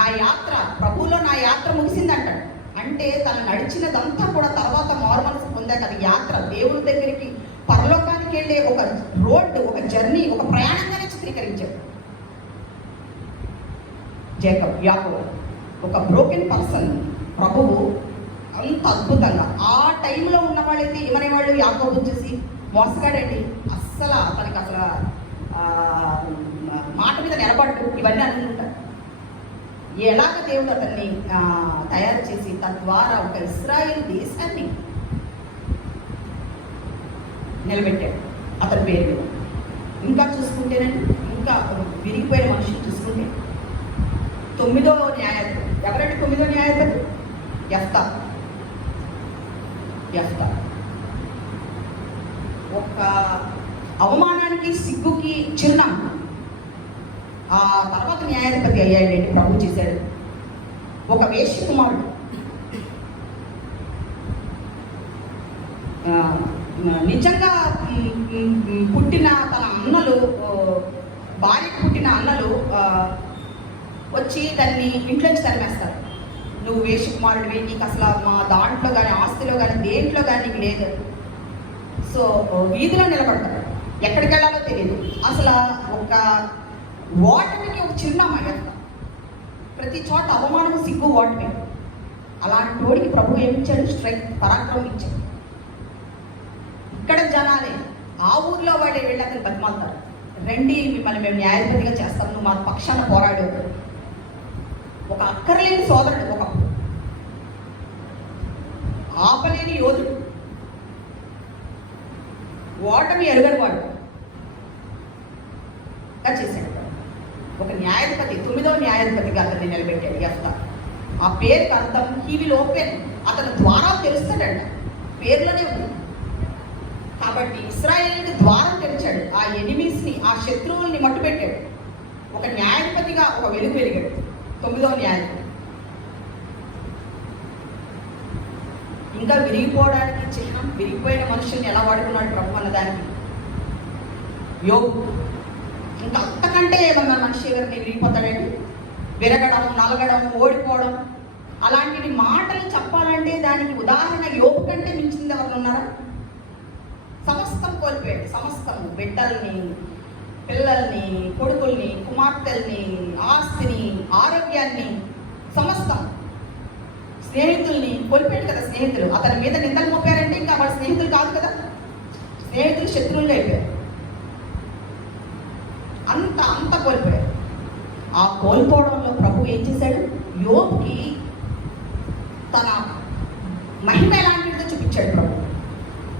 నా యాత్ర, ప్రభువులో నా యాత్ర ముగిసిందంటాడు. అంటే తను నడిచినదంతా కూడా తర్వాత మారుమనసు పొందాక అది యాత్ర, దేవుని దగ్గరికి, పరలోకానికి వెళ్ళే ఒక రోడ్డు, ఒక జర్నీ, ఒక ప్రయాణంగానే చిత్రీకరించాడు. యాకోబు ఒక బ్రోకెన్ పర్సన్. ప్రభువు అంత అద్భుతంగా ఆ టైంలో ఉన్న వాళ్ళైతే ఏమనేవాళ్ళు? యాకోబు వచ్చేసి మోసగాడండి, అస్సలు తనకి అసలు మాట మీద నిలబడ్డు, ఇవన్నీ అనుకుంటారు. ఎలాగ దేవుడు అతన్ని తయారు చేసి తద్వారా ఒక ఇశ్రాయేల్ దేశాన్ని నిలబెట్టాడు అతని పేరు మీద. ఇంకా చూసుకుంటేనండి, ఇంకా విరిగిపోయిన మనుషులు చూసుకుంటే 9వ న్యాయాధిపతి ఎవరండి? 9వ న్యాయాధిపతి యెఫ్తా. ఒక అవమానానికి, సిగ్గుకి చిరునామా. ఆ తర్వాత న్యాయాధిపతి అయ్యాడండి. ప్రభు చేశాడు. ఒక వేశ్య కుమారుడు, నిజంగా పుట్టిన తన అన్నలు, భార్యకు పుట్టిన అన్నలు వచ్చి దాన్ని ఇంట్లోంచి తరిమేస్తారు. నువ్వు వేశ్య కుమారుడివి, నీకు అసలు మా దాంట్లో కానీ, ఆస్తిలో కానీ, దేంట్లో కానీ నీకు లేదు. సో వీధిలో నిలబడతాడు. ఎక్కడికి వెళ్ళాలో తెలియదు. అసలు ఒక ఓటమికి ఒక చిరునామా. ప్రతి చోట అవమానం, సిగ్గు, ఓటమి. అలాంటి వాడికి ప్రభు ఏమిచ్చాడు? స్ట్రెంగ్త్, పరాక్రమం ఇచ్చాడు. ఇక్కడ జనాలే, ఆ ఊర్లో వాళ్ళే వెళ్ళి అతను బతిమాలుతారు. రండి, మిమ్మల్ని మేము న్యాయాధిపతిగా చేస్తాం, నువ్వు మా పక్షాన పోరాడు. ఒక అక్కర్లేని సోదరుడు, ఒక ఆపలేని యోధుడు, ఓటమి ఎరుగని వాడు చేశాడు. ఒక న్యాయాధిపతి, 9వ న్యాయాధిపతిగా అతన్ని నిలబెట్టాడు యెఫ్తా. ఆ పేరుకి అర్థం హీ విల్ ఓపెన్, అతని ద్వారం తెలుస్తాడంట, పేర్లోనే ఉంది. కాబట్టి ఇశ్రాయేలుకి ద్వారం తెరిచాడు. ఆ ఎనిమీస్ని, ఆ శత్రువుల్ని మట్టుపెట్టాడు. ఒక న్యాయాధిపతిగా ఒక వెలుగు వెలిగాడు. 9వ న్యాయాధిపతి. ఇంకా విరిగిపోవడానికి చిహ్నం, విరిగిపోయిన మనుషుల్ని ఎలా వాడుకున్నాడు ప్రభు అన్నదానికి. యోబు ఇంకా అంతకంటే ఏమన్నా మనిషి ఎవరిని విరిగిపోతాడండి? విరగడం, నలగడం, ఓడిపోవడం, అలాంటి మాటలు చెప్పాలంటే దానికి ఉదాహరణ యోబు కంటే మించింది ఎవరు ఉన్నారా? సమస్తం కోల్పోయాడు. సమస్తము, బిడ్డల్ని, పిల్లల్ని, కొడుకుల్ని, కుమార్తెల్ని, ఆస్తిని, ఆరోగ్యాన్ని, సమస్తం, స్నేహితుల్ని కోల్పోయాడు కదా. స్నేహితులు అతని మీద నిందలు మోపారంటే ఇంకా వాళ్ళ స్నేహితులు కాదు కదా, స్నేహితులు శత్రువులు అయిపోయారు. అంత కోల్పోయారు. ఆ కోల్పోవడంలో ప్రభు ఏం చేశాడు? యోబుకి తన మహిమ ఎలాంటిదో చూపించాడు ప్రభు.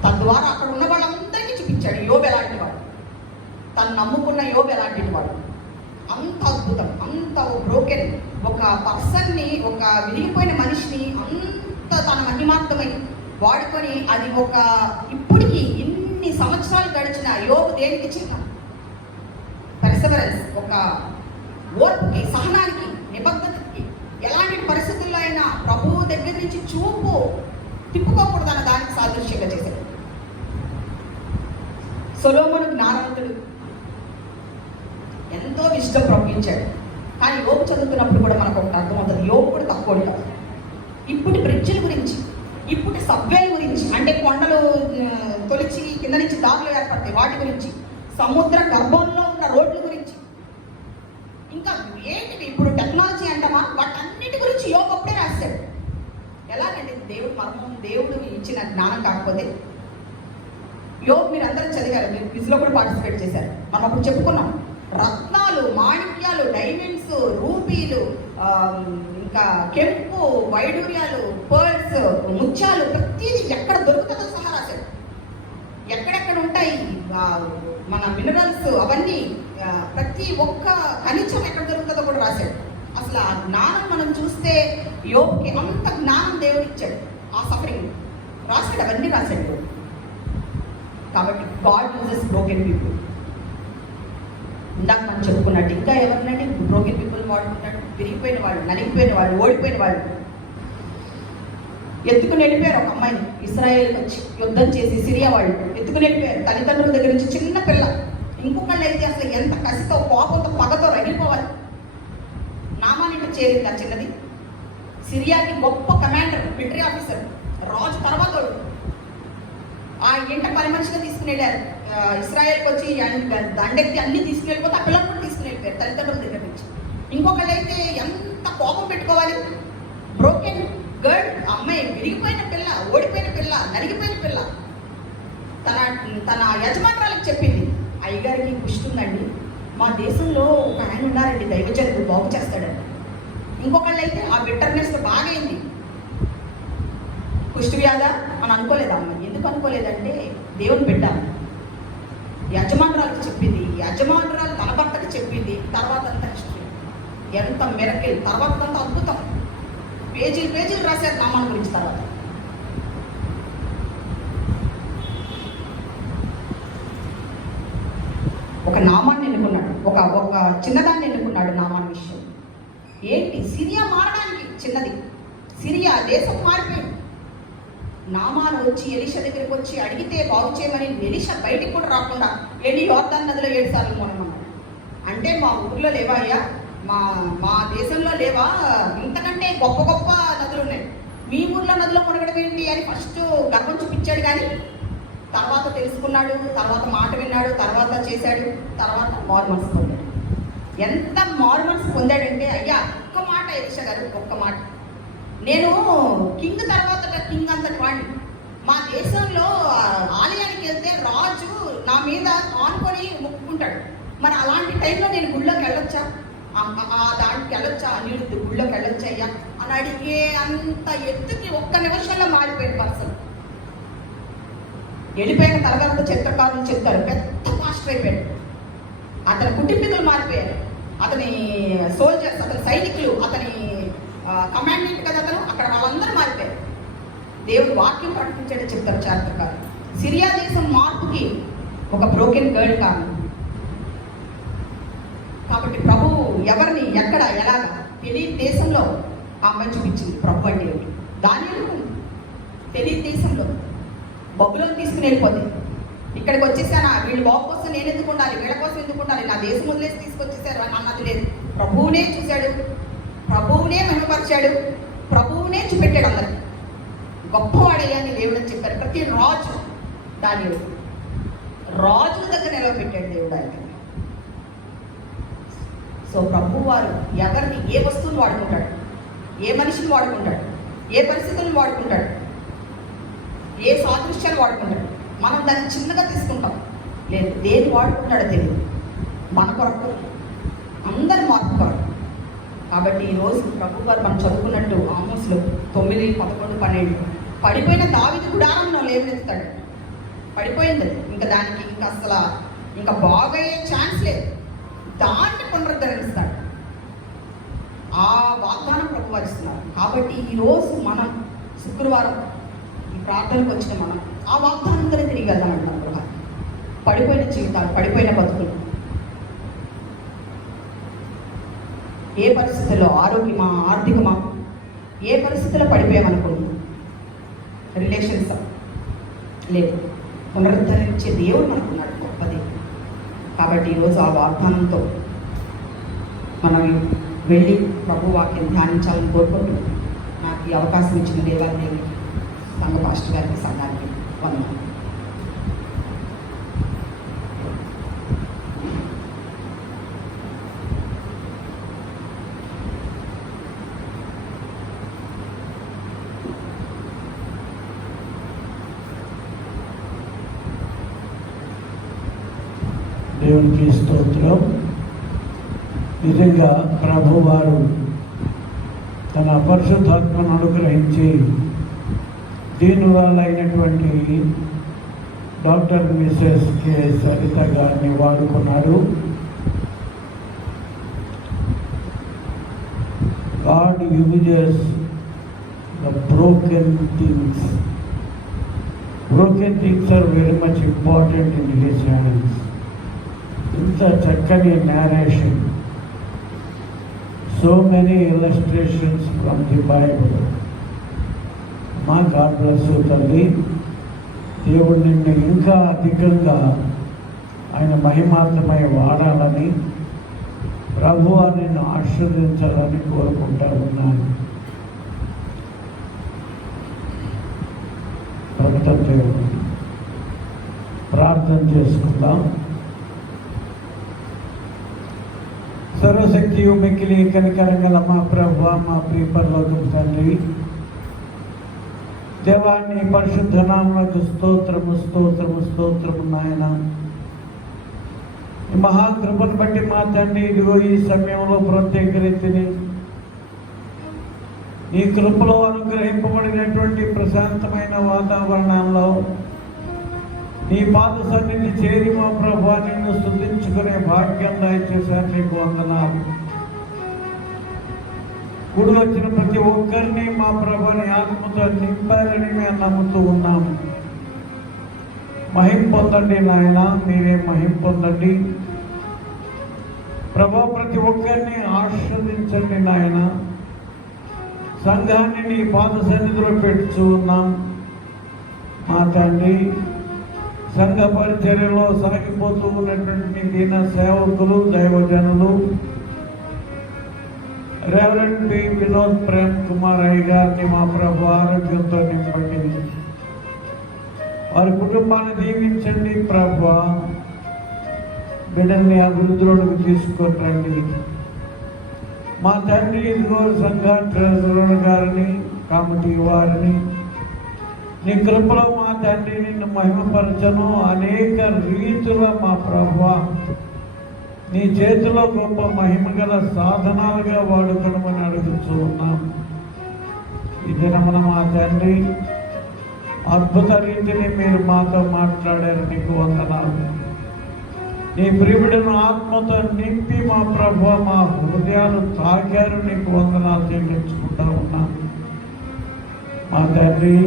తద్వారా అక్కడ ఉన్న వాళ్ళందరికీ చూపించాడు యోబు ఎలాంటి వాడు, తను నమ్ముకున్న యోబు ఎలాంటి వాడు. అంత అద్భుతం, అంత బ్రోకెన్ ఒక పర్సన్ని, ఒక విరిగిపోయిన మనిషిని అంత తన మహిమార్థమై వాడుకొని, అది ఒక ఇప్పటికీ ఇన్ని సంవత్సరాలు గడిచిన యోబు దేనికి చిహ్నం? పర్సెవరెన్స్, ఒక ఓర్పుకి, సహనానికి, నిబద్ధతకి. ఎలాంటి పరిస్థితుల్లో అయినా ప్రభువు దగ్గర నుంచి చూపు తిప్పుకోకూడదన్న దానికి సాదృశ్యంగా చేశాడు. సొలొమోను జ్ఞానవంతుడు, ఎంతో విజ్డమ్ ప్రవహించాడు. కానీ యోబు చదువుతున్నప్పుడు కూడా మనకు ఒకటి అర్థమవుతుంది, యోబు కూడా తక్కువ కాదు. ఇప్పుడు బ్రిడ్జిల గురించి, ఇప్పుడు సబ్వేల గురించి, అంటే కొండలు తొలిచి కింద నుంచి దారులు ఏర్పడతాయి వాటి గురించి, సముద్ర గర్భంలో ఉన్న రోడ్ల గురించి, ఇంకా ఏంటివి ఇప్పుడు టెక్నాలజీ అంటామా, వాటన్నిటి గురించి యోబు అప్పుడే రాశాడు. ఎలాగంటే దేవుడు మర్మం, దేవుడు ఇచ్చిన జ్ఞానం కాకపోతే. యోబు మీరు అందరూ చదివారు, మీరు క్విజ్లో కూడా పార్టిసిపేట్ చేశారు. మనం అప్పుడు చెప్పుకున్నాం, రత్నాలు, మాణిక్యాలు, డైమండ్స్, రూబీలు, ఇంకా కెంపు, వైడూర్యాలు, పర్ల్స్, ముత్యాలు, ప్రతిదీ ఎక్కడ దొరుకుతుందో సహా రాశాడు. ఎక్కడెక్కడ ఉంటాయి మన మినరల్స్, అవన్నీ ప్రతి ఒక్క ఖనిజం ఎక్కడ దొరుకుతుందో కూడా రాశాడు. అసలు ఆ జ్ఞానం మనం చూస్తే యోబుకి అంత జ్ఞానం దేవుడు ఇచ్చాడు. ఆ సఫరింగ్ రాశాడు, అవన్నీ రాశాడు. కాబట్టి గాడ్ యూజెస్ బ్రోకెన్ పీపుల్. ఇందాక మనం చెప్పుకున్నట్టు ఇంకా ఎవరినంటే బ్రోకెన్ పీపుల్ వాడుకుంటాడు. విరిగిపోయిన వాళ్ళు, నలిగిపోయిన వాళ్ళు, ఓడిపోయిన వాళ్ళు. ఎత్తుకుని వెళ్ళిపోయారు ఒక అమ్మాయిని, ఇస్రాయేల్ వచ్చి యుద్ధం చేసి సిరియా వాళ్ళు ఎత్తుకుని వెళ్ళిపోయారు. తల్లిదండ్రుల దగ్గర నుంచి చిన్న పిల్ల. ఇంకొకళ్ళు అయితే అసలు ఎంత కసితో, కోపంతో, పగతో రగిలిపోవాలి. నామానికి చేరింది ఆ చిన్నది. సిరియాకి గొప్ప కమాండర్, మిలిటరీ ఆఫీసర్, రాజు తర్వాత ఆ ఇంట పని మనిషిగా తీసుకుని వెళ్ళారు. ఇస్రాయేల్కి వచ్చి దండెత్తి అన్ని తీసుకుని వెళ్ళిపోతే ఆ పిల్లలు కూడా తీసుకుని వెళ్ళిపోయారు తల్లిదండ్రుల దగ్గర నుంచి. ఇంకొకళ్ళు అయితే ఎంత కోపం పెట్టుకోవాలి. బ్రోకెన్ గర్ల్, అమ్మాయి, విరిగిపోయిన పిల్ల, ఓడిపోయిన పిల్ల, నలిగిపోయిన పిల్ల. తన యజమానురాలకు చెప్పింది, అయ్యగారికి కుష్టి ఉందండి, మా దేశంలో ఒక ఆయన ఉన్నారండి, దైవజనుడు, బాగు చేస్తాడండి. ఇంకొకళ్ళు అయితే ఆ బిట్టర్నెస్ బాగైంది. కుష్టి వ్యాధ అని అనుకోలేదు అమ్మాయి. ఎందుకు అనుకోలేదంటే దేవుని బిడ్డ. యజమానురాలకు చెప్పింది, యజమానురాలు తన భర్తకి చెప్పింది. తర్వాత అంతా హిస్టరీ, ఎంత మిరకిల్, తర్వాత అంత అద్భుతం. పేజీలు పేజీలు రాశారు నామాల గురించి. తర్వాత ఒక నామాన్ని ఎన్నుకున్నాడు, ఒక చిన్నదాన్ని ఎన్నుకున్నాడు నామాన్ని విషయం. ఏంటి? సిరియా మారడానికి చిన్నది. సిరియా దేశం మారిపోయింది. నామాను వచ్చి ఎలీషా దగ్గరికి వచ్చి అడిగితే బాగు చేయమని ఎలీషా బయటికి కూడా రాకుండా వెళ్ళి యోర్దాను నదిలో 7 సార్లు మునమన్నాడు. అంటే మా ఊర్లో లేవా అయ్యా, మా దేశంలో లేవా, ఇంతకంటే గొప్ప గొప్ప నదులు ఉన్నాయి, మీ ఊర్లో నదిలో మునగడం ఏంటి అని ఫస్ట్ గర్వం చూపించాడు. కానీ తర్వాత తెలుసుకున్నాడు, తర్వాత మాట విన్నాడు, తర్వాత చేశాడు, తర్వాత మారు మనసు పొందాడు. ఎంత మారు మనసు పొందాడంటే, అయ్యా ఒక్క మాట ఎలీషా గారు, ఒక్క మాట, నేను కింగ్ తర్వాత కింగ్ అంతటి వాడిని. మా దేశంలో ఆలయానికి వెళ్తే రాజు నా మీద ఆనుకొని మొక్కుకుంటాడు. మరి అలాంటి టైంలో నేను గుళ్ళోకి వెళ్ళొచ్చా, దానికి వెళ్ళొచ్చా, నీళ్ళు గుళ్ళోకి వెళ్ళొచ్చా అయ్యా అని అడిగే అంత ఎత్తుకి ఒక్క నిమిషంలో మారిపోయిన పర్సన్. వెళ్ళిపోయిన తర్వాత చిత్రకారులు చెప్తారు, పెద్ద మాస్టర్ అయిపోయాడు. అతని కుటుంబీకులు మారిపోయారు, అతని సోల్జర్స్, అతని సైనికులు, అతని కమాండెంట్ కదా అతను, అక్కడ వాళ్ళందరూ మారిపోయారు. దేవుడు వాక్యం ప్రకటించాడని చెప్తారు చారిత్రకారు. సిరియా దేశం మార్పుకి ఒక బ్రోకెన్ గర్ల్ కాదు. కాబట్టి ప్రభువు ఎవరిని, ఎక్కడ, ఎలాగా తెలియని దేశంలో ఆ అమ్మాయి చూపించింది ప్రభు అంటే. దానిలో తెలియని దేశంలో బబులోని తీసుకుని వెళ్ళిపోతుంది. ఇక్కడికి వచ్చేసానా, వీళ్ళు బాబు కోసం నేను ఎందుకు ఉండాలి, వీళ్ళ కోసం ఎందుకు ఉండాలి, నా దేశం వదిలేసి తీసుకొచ్చేసారు అని అన్నది లేదు. ప్రభువునే చూశాడు, ప్రభువునే మహిమపరిచాడు, ప్రభువునే చూపెట్టాడు అందరికి. గొప్పవాడయ్యా అని దేవుడు అని చెప్పారు. ప్రతి రాజు దానియుడు రాజుల దగ్గర నిలవబెట్టాడు దేవుడు ఆయన. సో ప్రభు వారు ఎవరిని ఏ వస్తువుని వాడుకుంటాడు, ఏ మనిషిని వాడుకుంటాడు, ఏ పరిస్థితులను వాడుకుంటాడు, ఏ సాదృశ్యాలు వాడుకుంటాడు. మనం దాన్ని చిన్నగా తీసుకుంటాం, లేదు దేన్ని వాడుకుంటాడో తెలియదు. మన కొరకు అందరి మార్పు కొరకు. కాబట్టి ఈరోజు ప్రభు గారు మనం చదువుకున్నట్టు ఆమోస్లో 9, 11, 12 పడిపోయిన దావీదు గుడారంలో లేవనెత్తుతాడు. పడిపోయింది ఇంకా దానికి ఇంకా అసలు ఇంకా బాగయ్యే ఛాన్స్ లేదు, దాన్ని పునరుద్ధరిస్తాడు. ఆ వాగ్దానం ప్రభు వారిస్తున్నారు. కాబట్టి ఈరోజు మనం శుక్రవారం ఈ ప్రార్థనకు వచ్చిన మనం ఆ వాగ్దానంతో తిరిగి వెళ్దామంటున్నాం. గృహాన్ని పడిపోయిన జీవితాలు, పడిపోయిన బతుకులు, ఏ పరిస్థితుల్లో, ఆరోగ్యమా, ఆర్థికమా, ఏ పరిస్థితుల్లో పడిపోయామనుకుంటున్నాం, రిలేషన్స్ లేదు, పునరుద్ధరించే దేవుడు మనకున్నాడు గొప్పది. కాబట్టి ఈరోజు ఆ వాగ్దానంతో మనం వెళ్ళి ప్రభు వాక్యం ధ్యానించాలని కోరుకుంటూ నాకు ఈ అవకాశం ఇచ్చిన దేవాదేవికి, సంఘ పాస్టర్ గారికి, సంఘానికి వందనాలు. దేవునికి స్తోత్రం. నిజంగా ప్రభువారు తన పరిశుద్ధాత్మను అనుగ్రహించి దీనివల్లైనటువంటి డాక్టర్ మిసెస్ కె సరిత గారిని వాడుకున్నాడు. God uses the broken things. Broken things are very much important in his hands. ఇంత చక్కని narration, so many illustrations from the Bible. మా గాడ్ బ్లెస్ యు తల్లి. దేవుడు నిన్ను ఇంకా అధికంగా ఆయన మహిమార్థమై వాడాలని, ప్రభువు నిన్ను ఆశీర్వదించాలని కోరుకుంటా ఉన్నాను. ప్రభుత్వ దేవుడు ప్రార్థన చేసుకుందాం. సర్వశక్తియు మిక్కిలి కనికరంగల మా ప్రభువా, మా ప్రియ పరలోకపు తండ్రి, దేవాన్ని పరిశుద్ధ నామమునకు స్తోత్రము స్తోత్రము స్తోత్రము నాయన. ఈ మహాకృపను బట్టి మా తండ్రి ఇదిగో ఈ సమయంలో ప్రత్యేక రీతిని నీ కృపలో అనుగ్రహింపబడినటువంటి ప్రశాంతమైన వాతావరణంలో నీ పాద సన్నిధి చేరి మా ప్రభువా నిన్ను స్తుతించుకునే భాగ్యం దయచేశారు. నీకు వందనాలు. కూడి వచ్చిన ప్రతి ఒక్కరిని మా ప్రభుని ఆత్మతో నింపారని మేము నమ్ముతూ ఉన్నాము. మహిమ పొందండి నాయన, మీరే మహిమ పొందండి ప్రభు. ప్రతి ఒక్కరిని ఆశీర్వదించండి నాయన. సంఘాన్ని నీ పాద సన్నిధిలో పెట్టుచూ ఉన్నాం మా తండ్రి. సంఘ పరిచర్యలో సాగిపోతూ ఉన్నటువంటి దీన సేవకులు, దైవజనులు, రెవరెండ్ పి వినోద్ ప్రేమ్ కుమార్ అయ్య గారిని మా ప్రభు ఆరోగ్యంతో నింపండి. వారి కుటుంబాన్ని దీవించండి ప్రభు. బిడ్డల్ని అభివృద్ధిలోకి తీసుకొని రండి మా తండ్రి. ఇదిగో సంఘ ట్రెజరర్ గారిని, కమిటీ వారిని నీ కృపలో మా తండ్రి నిన్ను మహిమపరచను. అనేక రీతుల మా ప్రభువా నీ చేతిలో గొప్ప మహిమ గల సాధనాలుగా వాడుకొనమని అడుగుతూ ఉన్నాం. ఈ దినమున మా తండ్రి అద్భుత రీతిని మీరు మాతో మాట్లాడారు. నీకు వందనాలు. నీ ప్రియుడును ఆత్మతో నింపి మా ప్రభువా మా హృదయాలు తాకారు. నీకు వందనాలు చెల్లించుకుంటా ఉన్నాం మా తండ్రి.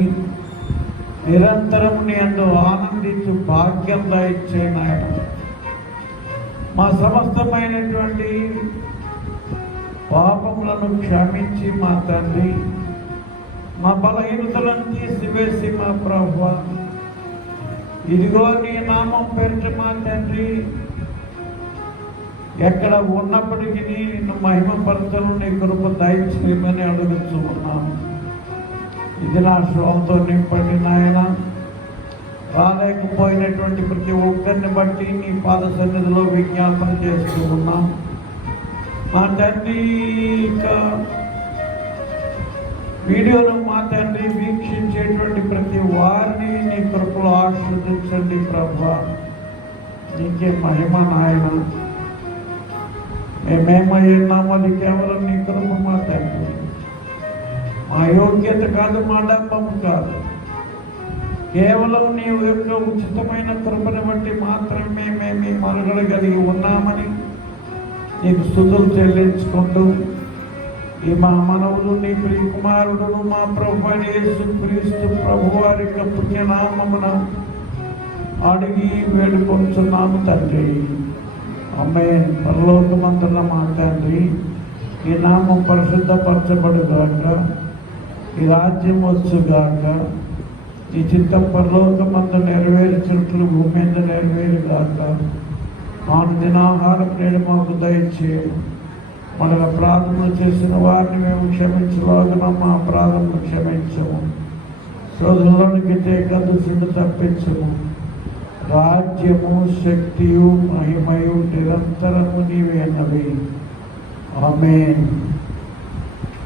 నిరంతరం నీ అందు ఆనందించు భాగ్యం దయచే నాయన. మా సమస్తమైనటువంటి పాపములను క్షమించి మా తండ్రి, మా బలహీనతలను తీసి నిలిపివేసి మా ప్రభువా, ఇదిగో నీ నామం పేరిట మా తండ్రి ఎక్కడ ఉన్నప్పటికీ నిన్ను మహిమపరచను నీ కృప దయచేయమని అడుగుతూ ఉన్నాను. ఇది నా శ్రోమతో నింపండి నాయన. రాలేకపోయినటువంటి ప్రతి ఒక్కరిని బట్టి నీ పాద సన్నిధిలో విజ్ఞాపన చేస్తూ ఉన్నాం. మా తండ్రి వీడియోలో మా తండ్రి వీక్షించేటువంటి ప్రతి వారిని నీ కృపలో ఆశీర్వదించండి ప్రభా. నీకే మహిమ నాయన. మేమేమయ్యాము అది కేవలం నీ కృప మా తండ్రి. మా యోగ్యత కాదు, మా డబ్బము కాదు, కేవలం నీ యొక్క ఉచితమైన కృపను బట్టి మాత్రమే మేము ఈ మనుగడ కలిగి ఉన్నామని నీకు స్తుతులు చెల్లించుకుంటూ ఈ మా మనవులు నీ ప్రియకుమారుడును మా ప్రభు యేసుక్రీస్తు ప్రభువారి యొక్క పుణ్యనామమున అడిగి వేడుకొంచున్నాము తండ్రి. ఆమేన్. పరలోకమందున్న మా తండ్రి, ఈ నామం పరిశుద్ధపరచబడుగాక, ఈ రాజ్యం వచ్చుగాక, ఈ చిత్తం పరలోకమందు నెరవేర్చినట్లు భూమి మీద నెరవేరుగాక. దినాహారం నేడు మాకు దయచేయము. మన ప్రార్థన చేసిన వారిని మేము క్షమించలాగిన మా ప్రార్థనలు క్షమించము. శోధనలోనికి తేకదుసుడు తప్పించము. రాజ్యము, శక్తియు, మహిమయు నిరంతరము నీవేనవి. ఆమేన్.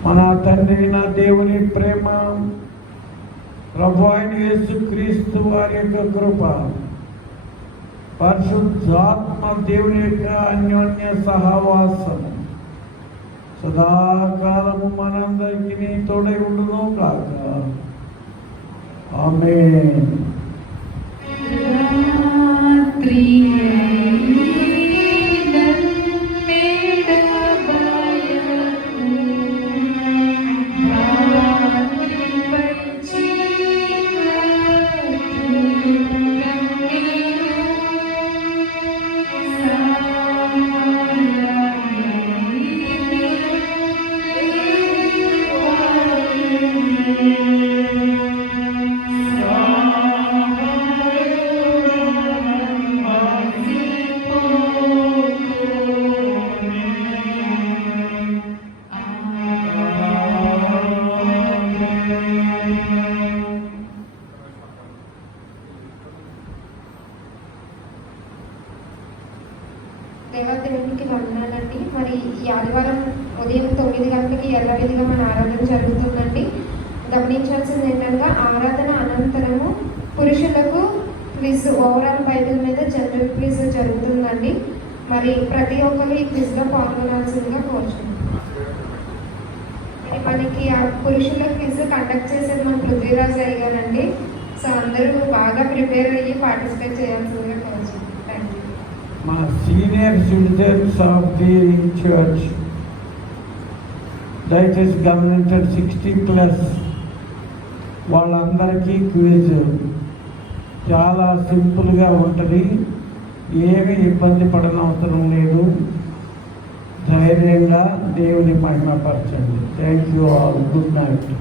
మన తండ్రి నా దేవుని ప్రేమ, ప్రభు అయిన యేసుక్రీస్తు వారి యొక్క కృప, పరిశుద్ధాత్మ దేవుని యొక్క అన్యోన్య సహవాసము సదాకాలము మనందరికీ తోడై ఉండును కాక. ఆమేన్. దేవాదేవునికి వందనాలండి. మరి ఈ ఆదివారం ఉదయం 9 గంటలకి యథావిధిగా మన ఆరాధన జరుగుతుందండి. గమనించాల్సింది ఏంటంటే ఆరాధన అనంతరము పురుషులకు క్విజ్, ఓవరాల్ బైబిల్ మీద జనరల్ క్విజ్ జరుగుతుందండి. మరి ప్రతి ఒక్కరు ఈ క్విజ్లో పాల్గొనాల్సిందిగా కోరుచున్నాం. మరి మనకి ఆ పురుషుల క్విజ్ కండక్ట్ చేసేది మన పృథ్వీరాజ్ అయ్యారండి. సో అందరూ బాగా ప్రిపేర్ అయ్యి పార్టిసిపేట్ చేయాల్సిందిగా కోరుచున్నాం. Thank you. మా senior citizens of the church దయచేసి గమనించండి. 60+ వాళ్ళందరికీ క్విజ్ చాలా సింపుల్గా ఉంటుంది. ఏమీ ఇబ్బంది పడనవసరం లేదు. ధైర్యంగా దేవుని మహిమపరచండి. Thank you all. Good night.